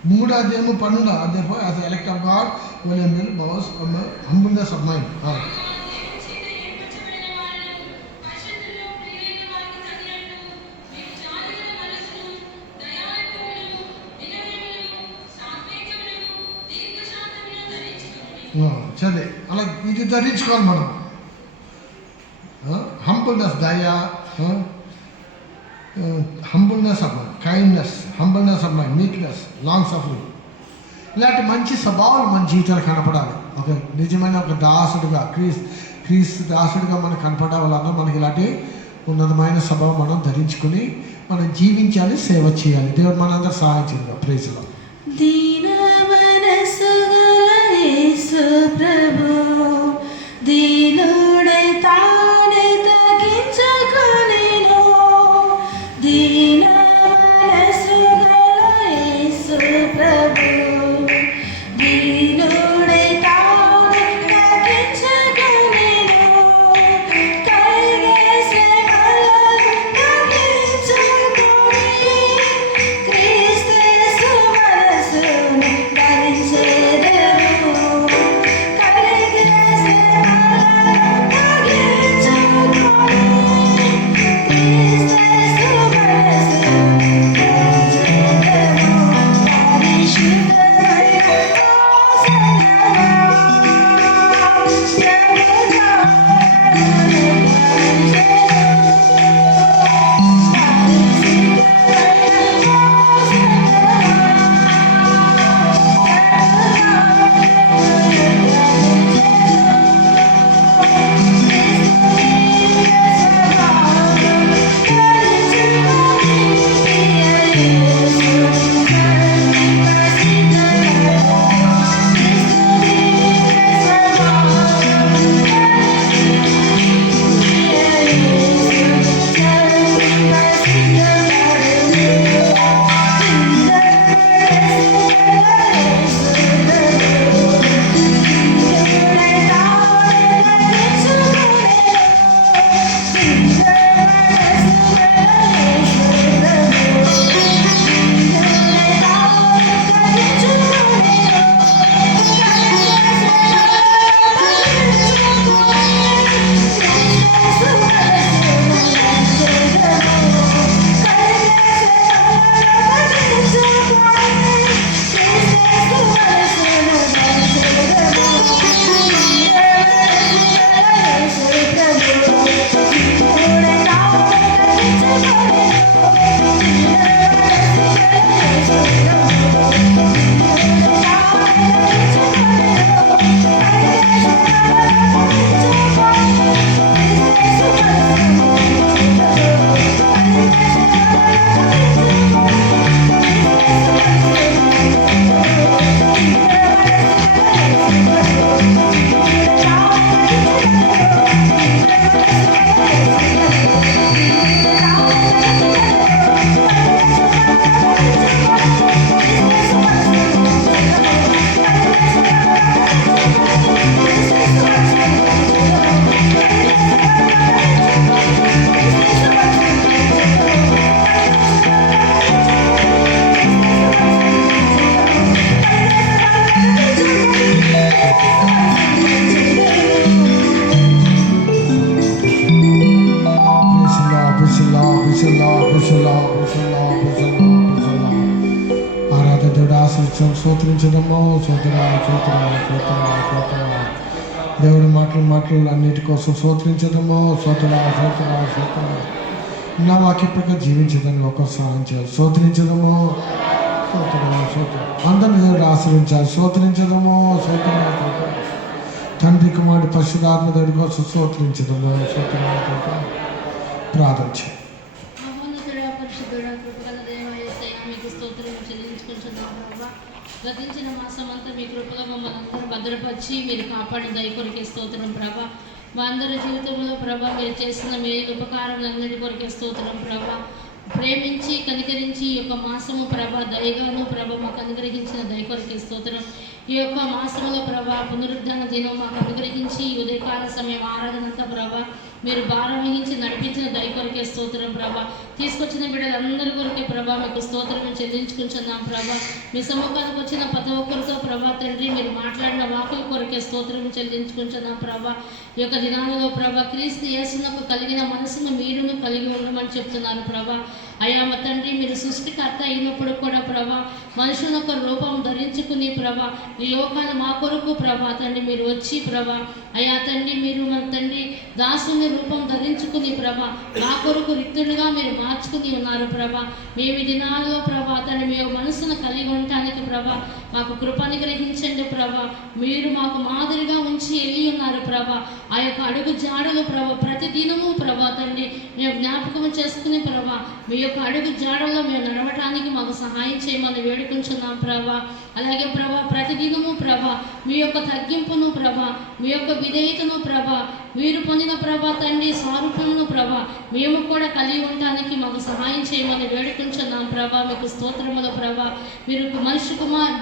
3వ అధ్యాయము 12వ అధ్యాయం as elect of God will boss humbleness of mind. సరే, అలా ఇది ధరించుకోవాలి మనం. హంబుల్నెస్, దయ, humbleness of mind, kindness, humbleness of mind, meekness, long suffering, ఇలాంటి మంచి స్వభావాలు మన జీవితాలు కనపడాలి. ఒక నిజమైన ఒక దాసుడుగా క్రీస్తు దాసుడిగా మనకు కనపడే వాళ్ళందరూ మనకి ఇలాంటి ఉన్నతమైన స్వభావం మనం ధరించుకుని మనం జీవించాలి, సేవ చేయాలి. దేవుడు మనందరూ సహాయం చేయాలి. Praise Lord. దీన మనసు గల యేసు ప్రభు దీనుడై తానే తగ్గించుకొనెను. దీన మనసు గల యేసు ప్రభు దీనుడై తానే తగ్గించుకొనెను. కలిగే శ్రమలను తగ్గించుకొని క్రీస్తు మనసు స్తోత్రించదమ్మో. దేవుడి మాటలు అన్నిటి కోసం స్తోత్రించదమ్మో. నా వాక్యప్రకారం జీవించడానికి ఒక సహాయం చేయాలి. స్తోత్రించదమ్మో. అందరిని దేవుడు ఆశ్రయించాలి. స్తోత్రించదమ్మో. తండ్రి కుమారుడు పరిశుద్ధాత్మ దేవుడి కోసం స్తోత్రించదమ్మో. ప్రార్థన చేయాలి. మహోన్నతుడా, పరిశుద్ధుడా, కృపగల దేవా, యేసయ్యా, మీకు స్తోత్రం చెల్లించుకుంటున్నాం ప్రభా. గతించిన మాసమంతా మీ కృపలో మమ్మల్ని అందరూ భద్రపరిచి మీరు కాపాడిన దయ కొరికే స్తోత్రం ప్రభా. మా అందరి జీవితంలో ప్రభా మీరు చేసిన మేలు ఉపకారములందరి కొరికే స్తోత్రం ప్రభా. ప్రేమించి కనికరించి ఈ యొక్క మాసము ప్రభ దయగాను ప్రభ మాకు అనుగ్రహించిన దయ కొరికే స్తోత్రం. ఈ యొక్క మాసంలో ప్రభా పునరుద్ధాన దినం మాకు అనుగ్రహించి ఉదయకాల సమయం ఆరాధనంతా ప్రభా మీరు భారం వహించి నడిపించిన దయ కొరికే స్తోత్రం ప్రభా. తీసుకొచ్చిన బిడ్డలందరి కొరికే ప్రభా మీకు స్తోత్రం చెల్లించుకుంటున్నాం ప్రభా. మీ సముఖానికి వచ్చిన ప్రతి ఒక్కరితో ప్రభా తండ్రి మీరు మాట్లాడిన వాకుల కొరికే స్తోత్రం చెల్లించుకుంటున్నాం ప్రభా. ఈ యొక్క దినాలలో ప్రభా క్రీస్తు యేసునకు కలిగిన మనసును మీరును కలిగి ఉండమని చెప్తున్నారు ప్రభా. అయా మా తండ్రి మీరు సృష్టికర్త అయినప్పుడు కూడా ప్రభా మనుషుల యొక్క రూపం ధరించుకుని ప్రభా ఈ లోకాన్ని మా కొరకు ప్రభా తండ్రి మీరు వచ్చి ప్రభా అయా తండ్రి మీరు మన తండ్రి దాసుని రూపం ధరించుకుని ప్రభా మా కొరకు రిక్తుడిగా మీరు మార్చుకుని ఉన్నారు ప్రభా. మేము ఈ దినాల్లో ప్రభా తండ్రి మీ మనసును కలిగి ఉండటానికి ప్రభా మాకు కృపని గ్రహించండి ప్రభా. మీరు మాకు మాదిరిగా ఉంచి వెళ్ళి ఉన్నారు ప్రభా. ఆ యొక్క అడుగు జాడలు ప్రభా ప్రతి దినము ప్రభా తండ్రి మేము జ్ఞాపకం చేసుకుని ప్రభా మీ యొక్క అడుగు జాడల్లో మేము నడవటానికి మాకు సహాయం చేయమని వేడుకుంటున్నాం ప్రభా. అలాగే ప్రభా ప్రతిదినము ప్రభా మీ యొక్క తగ్గింపును ప్రభా మీ యొక్క విధేయతను ప్రభా మీరు పొందిన ప్రభా తండ్రి స్వరూపమును ప్రభా మేము కూడా కలిగి ఉండటానికి మాకు సహాయం చేయమని వేడుకుంటున్నాం ప్రభా. మీకు స్తోత్రములు ప్రభా. మీరు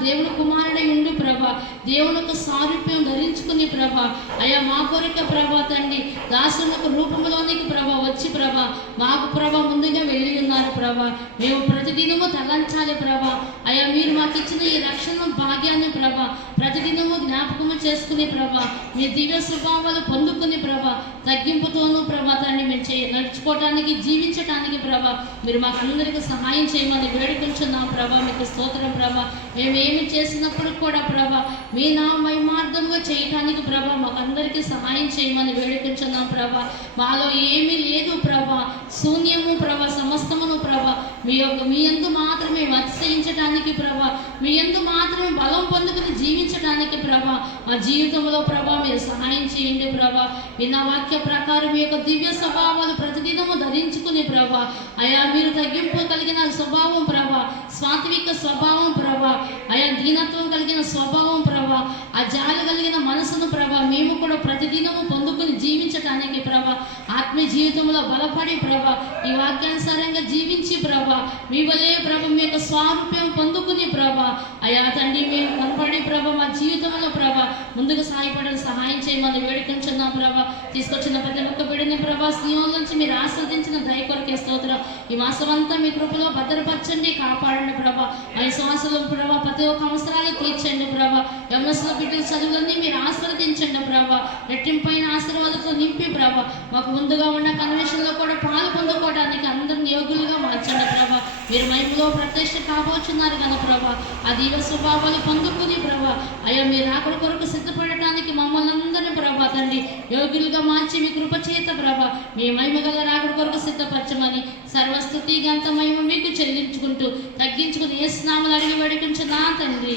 దేవుని కుమారుడై ఉండి ప్రభా దేవునికి సారూప్యం ధరించుకుని ప్రభా అయా మా కొరిక ప్రభా తండ్రి దాసులకు రూపంలోనికి ప్రభా వచ్చి ప్రభా మాకు ప్రభా ముందుగా వెళ్ళి ఉన్నారు ప్రభా. మేము ప్రతిదినము తలంచాలి ప్రభా. అయా మీరు మాకు ఇచ్చిన ఈ రక్షణ భాగ్యాన్ని ప్రభా ప్రతిదినము జ్ఞాపకము చేసుకుని ప్రభా మీ దివ్య స్వభావాలు పొందుకుని ప్రభా తగ్గింపుతోనూ ప్రభా తండ్రి మేము నడుచుకోవటానికి జీవించటానికి ప్రభా మీరు మాకు అందరికీ సహాయం చేయమని వేడుకుంటున్నాం ప్రభా. మీకు స్తోత్రం ప్రభా. మేము ఏమి చేసినప్పుడు కూడా ప్రభా మీ నా వైమార్థంగా చేయటానికి ప్రభా మాకు అందరికీ సహాయం చేయమని వేడుకుంటున్నాం ప్రభా. మాలో ఏమీ లేదు ప్రభా శూన్యము ప్రభా సమస్తమును ప్రభా మీ యందు మాత్రమే అతిశయించడానికి ప్రభా మీ యందు మాత్రమే బలం పొందుకుని జీవించడానికి ప్రభా మా జీవితంలో ప్రభా మీరు సహాయం చేయండి ప్రభా. విన్న వాక్య ప్రకారం మీ యొక్క దివ్య స్వభావాలు ప్రతిదినము ధరించుకుని ప్రభా అయా మీరు తగ్గింపు కలిగిన స్వభావం ప్రభా సాత్విక స్వభావం ప్రభా అయా దీనత్వం కలిగిన స్వభావం ప్రభా ఆ జాలి కలిగిన మనసును ప్రభా మేము కూడా ప్రతిదినము పొందుకుని జీవించటానికి ప్రభా ఆత్మీయ జీవితంలో బలపడి ప్రభా ఈ వాక్యానుసారంగా జీవించి ప్రభా మీ వల్లే ప్రభా మీ యొక్క స్వారూప్యం పొందుకుని ప్రభా అయా తండ్రి మేము కనపడి ప్రభా మా జీవితంలో ప్రభా ముందుకు సాయపడని సహాయం చేయమని వేడుకుంటున్నాం ప్రభా. తీసుకొచ్చిన ప్రతి ఒక్క బిడ్డని ప్రభా స్నేహం నుంచి మీరు ఆస్వాదించిన దయ కొరకే స్తోత్రం. ఈ మాసం అంతా మీ కృపలో భద్రపరచండి కాపాడండి ప్రభా. ఆ శ్వాసలో ప్రభా ప్రతి ఒక్క అవసరాలు తీర్చండి ప్రభా. యవనస్తుల బిడ్డల చదువులన్నీ మీరు ఆస్వాదించండి ప్రభా. రెట్టింపైన ఆశీర్వాదాలతో నింపి ప్రభా మాకు ముందుగా ఉన్న కన్వెన్షన్లో కూడా పాలు పొందుకోవడానికి అందరిని యోగులుగా మార్చండి ప్రభా. మీరు మహిమలో ప్రత్యక్ష కాబోచున్నారు కదా ప్రభా ఆ దివ్య స్వభావాలు పొందుకుని ప్రభా అయ్యా మీరు అక్కడి కొరకు సిద్ధపడటానికి మమ్మల్ని అందరినీ ప్రభా తండ్రి యోగులుగా మార్చి మీ కృప చేత ప్రభా మీ మహిమ గల రాకడ కొరకు సిద్ధపరచమని సర్వస్తుతి గంత మహిమ మీకు చెల్లించుకుంటూ తగ్గించుకుని ఏ స్నామాలు అడిగి వేడుకుంటూ నా తండ్రి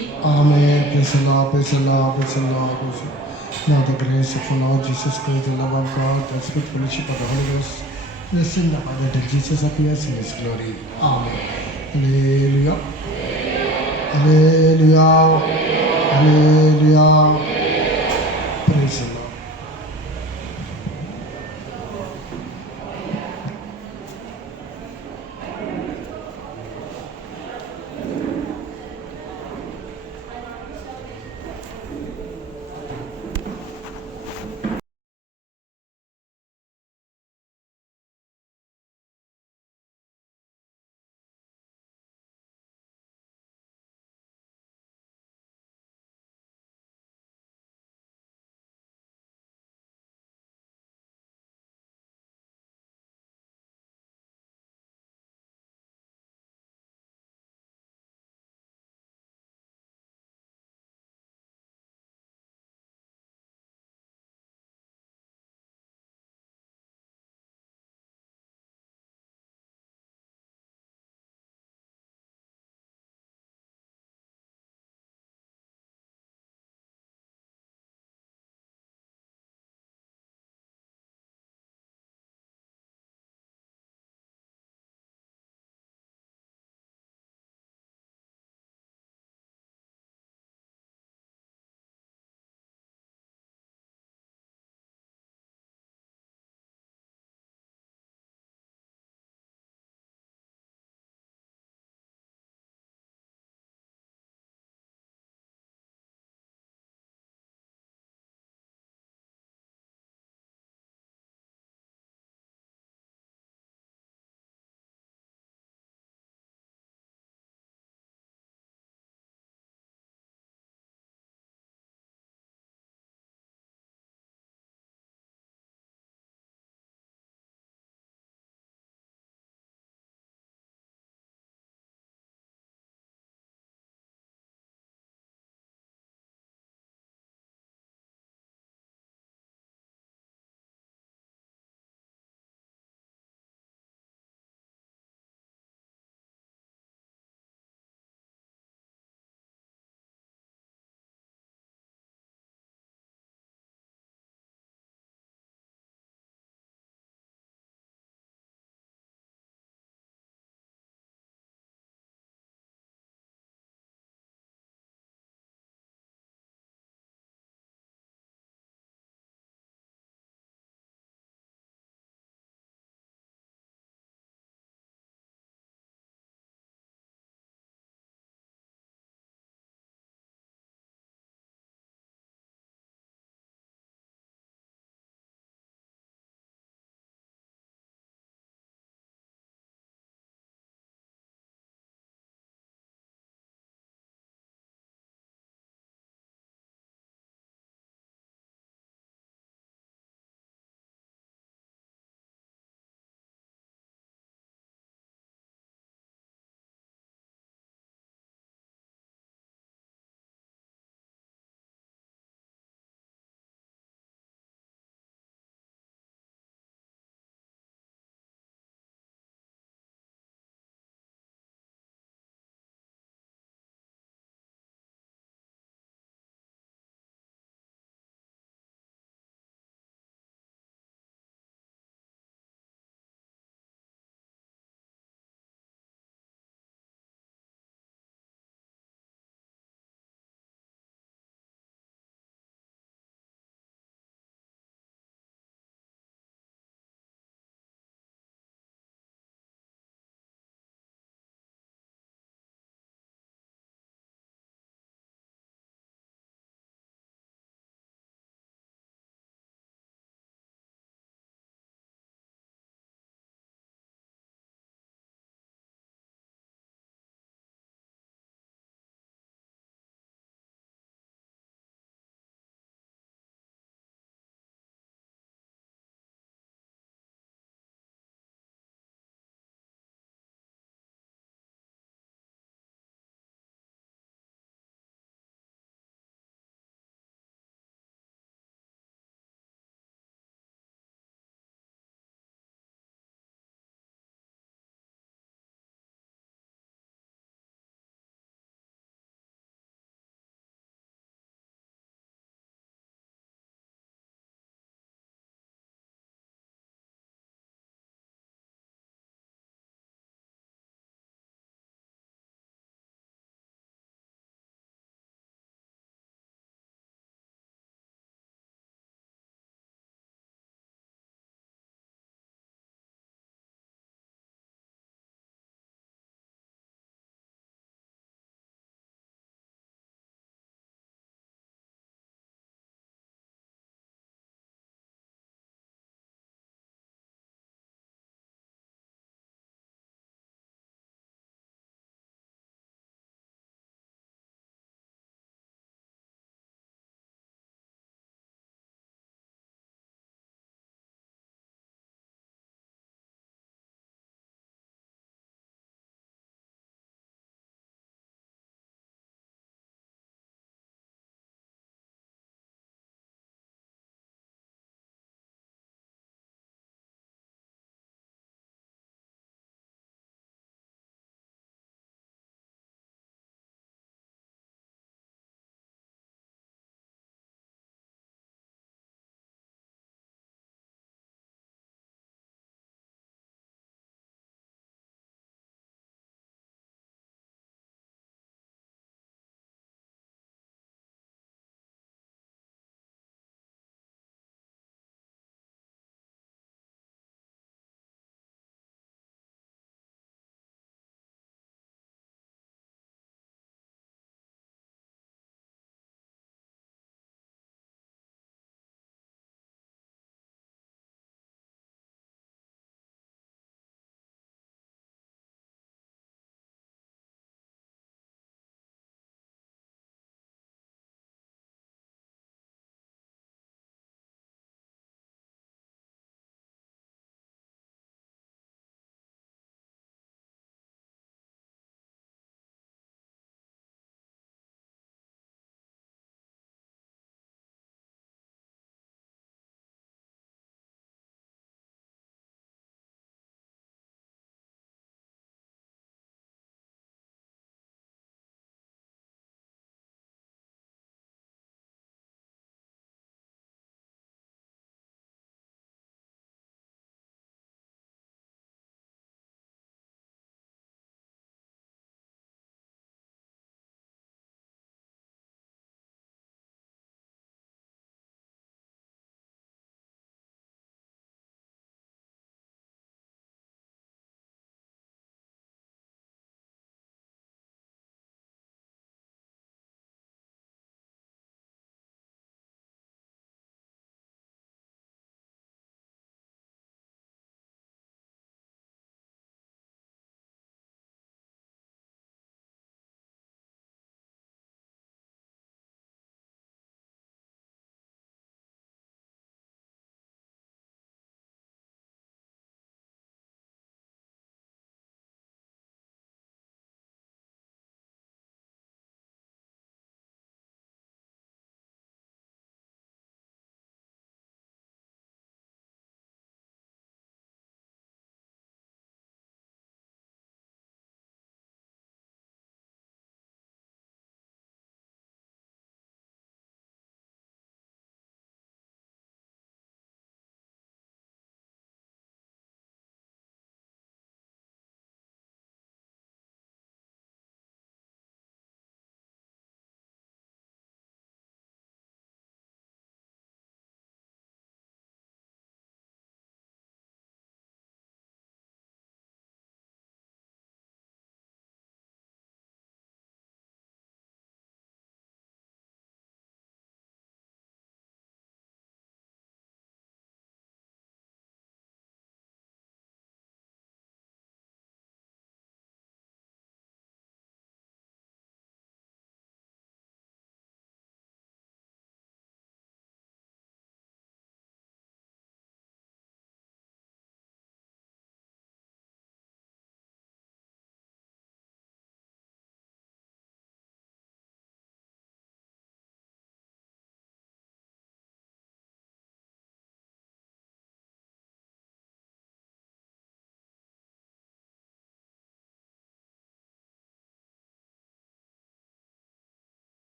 Now the grace of our Lord Jesus Christ, the love of God, the sweet fellowship of the Holy Ghost, rest in the Father that Jesus appears in His glory. Amen. Hallelujah. Hallelujah. Hallelujah.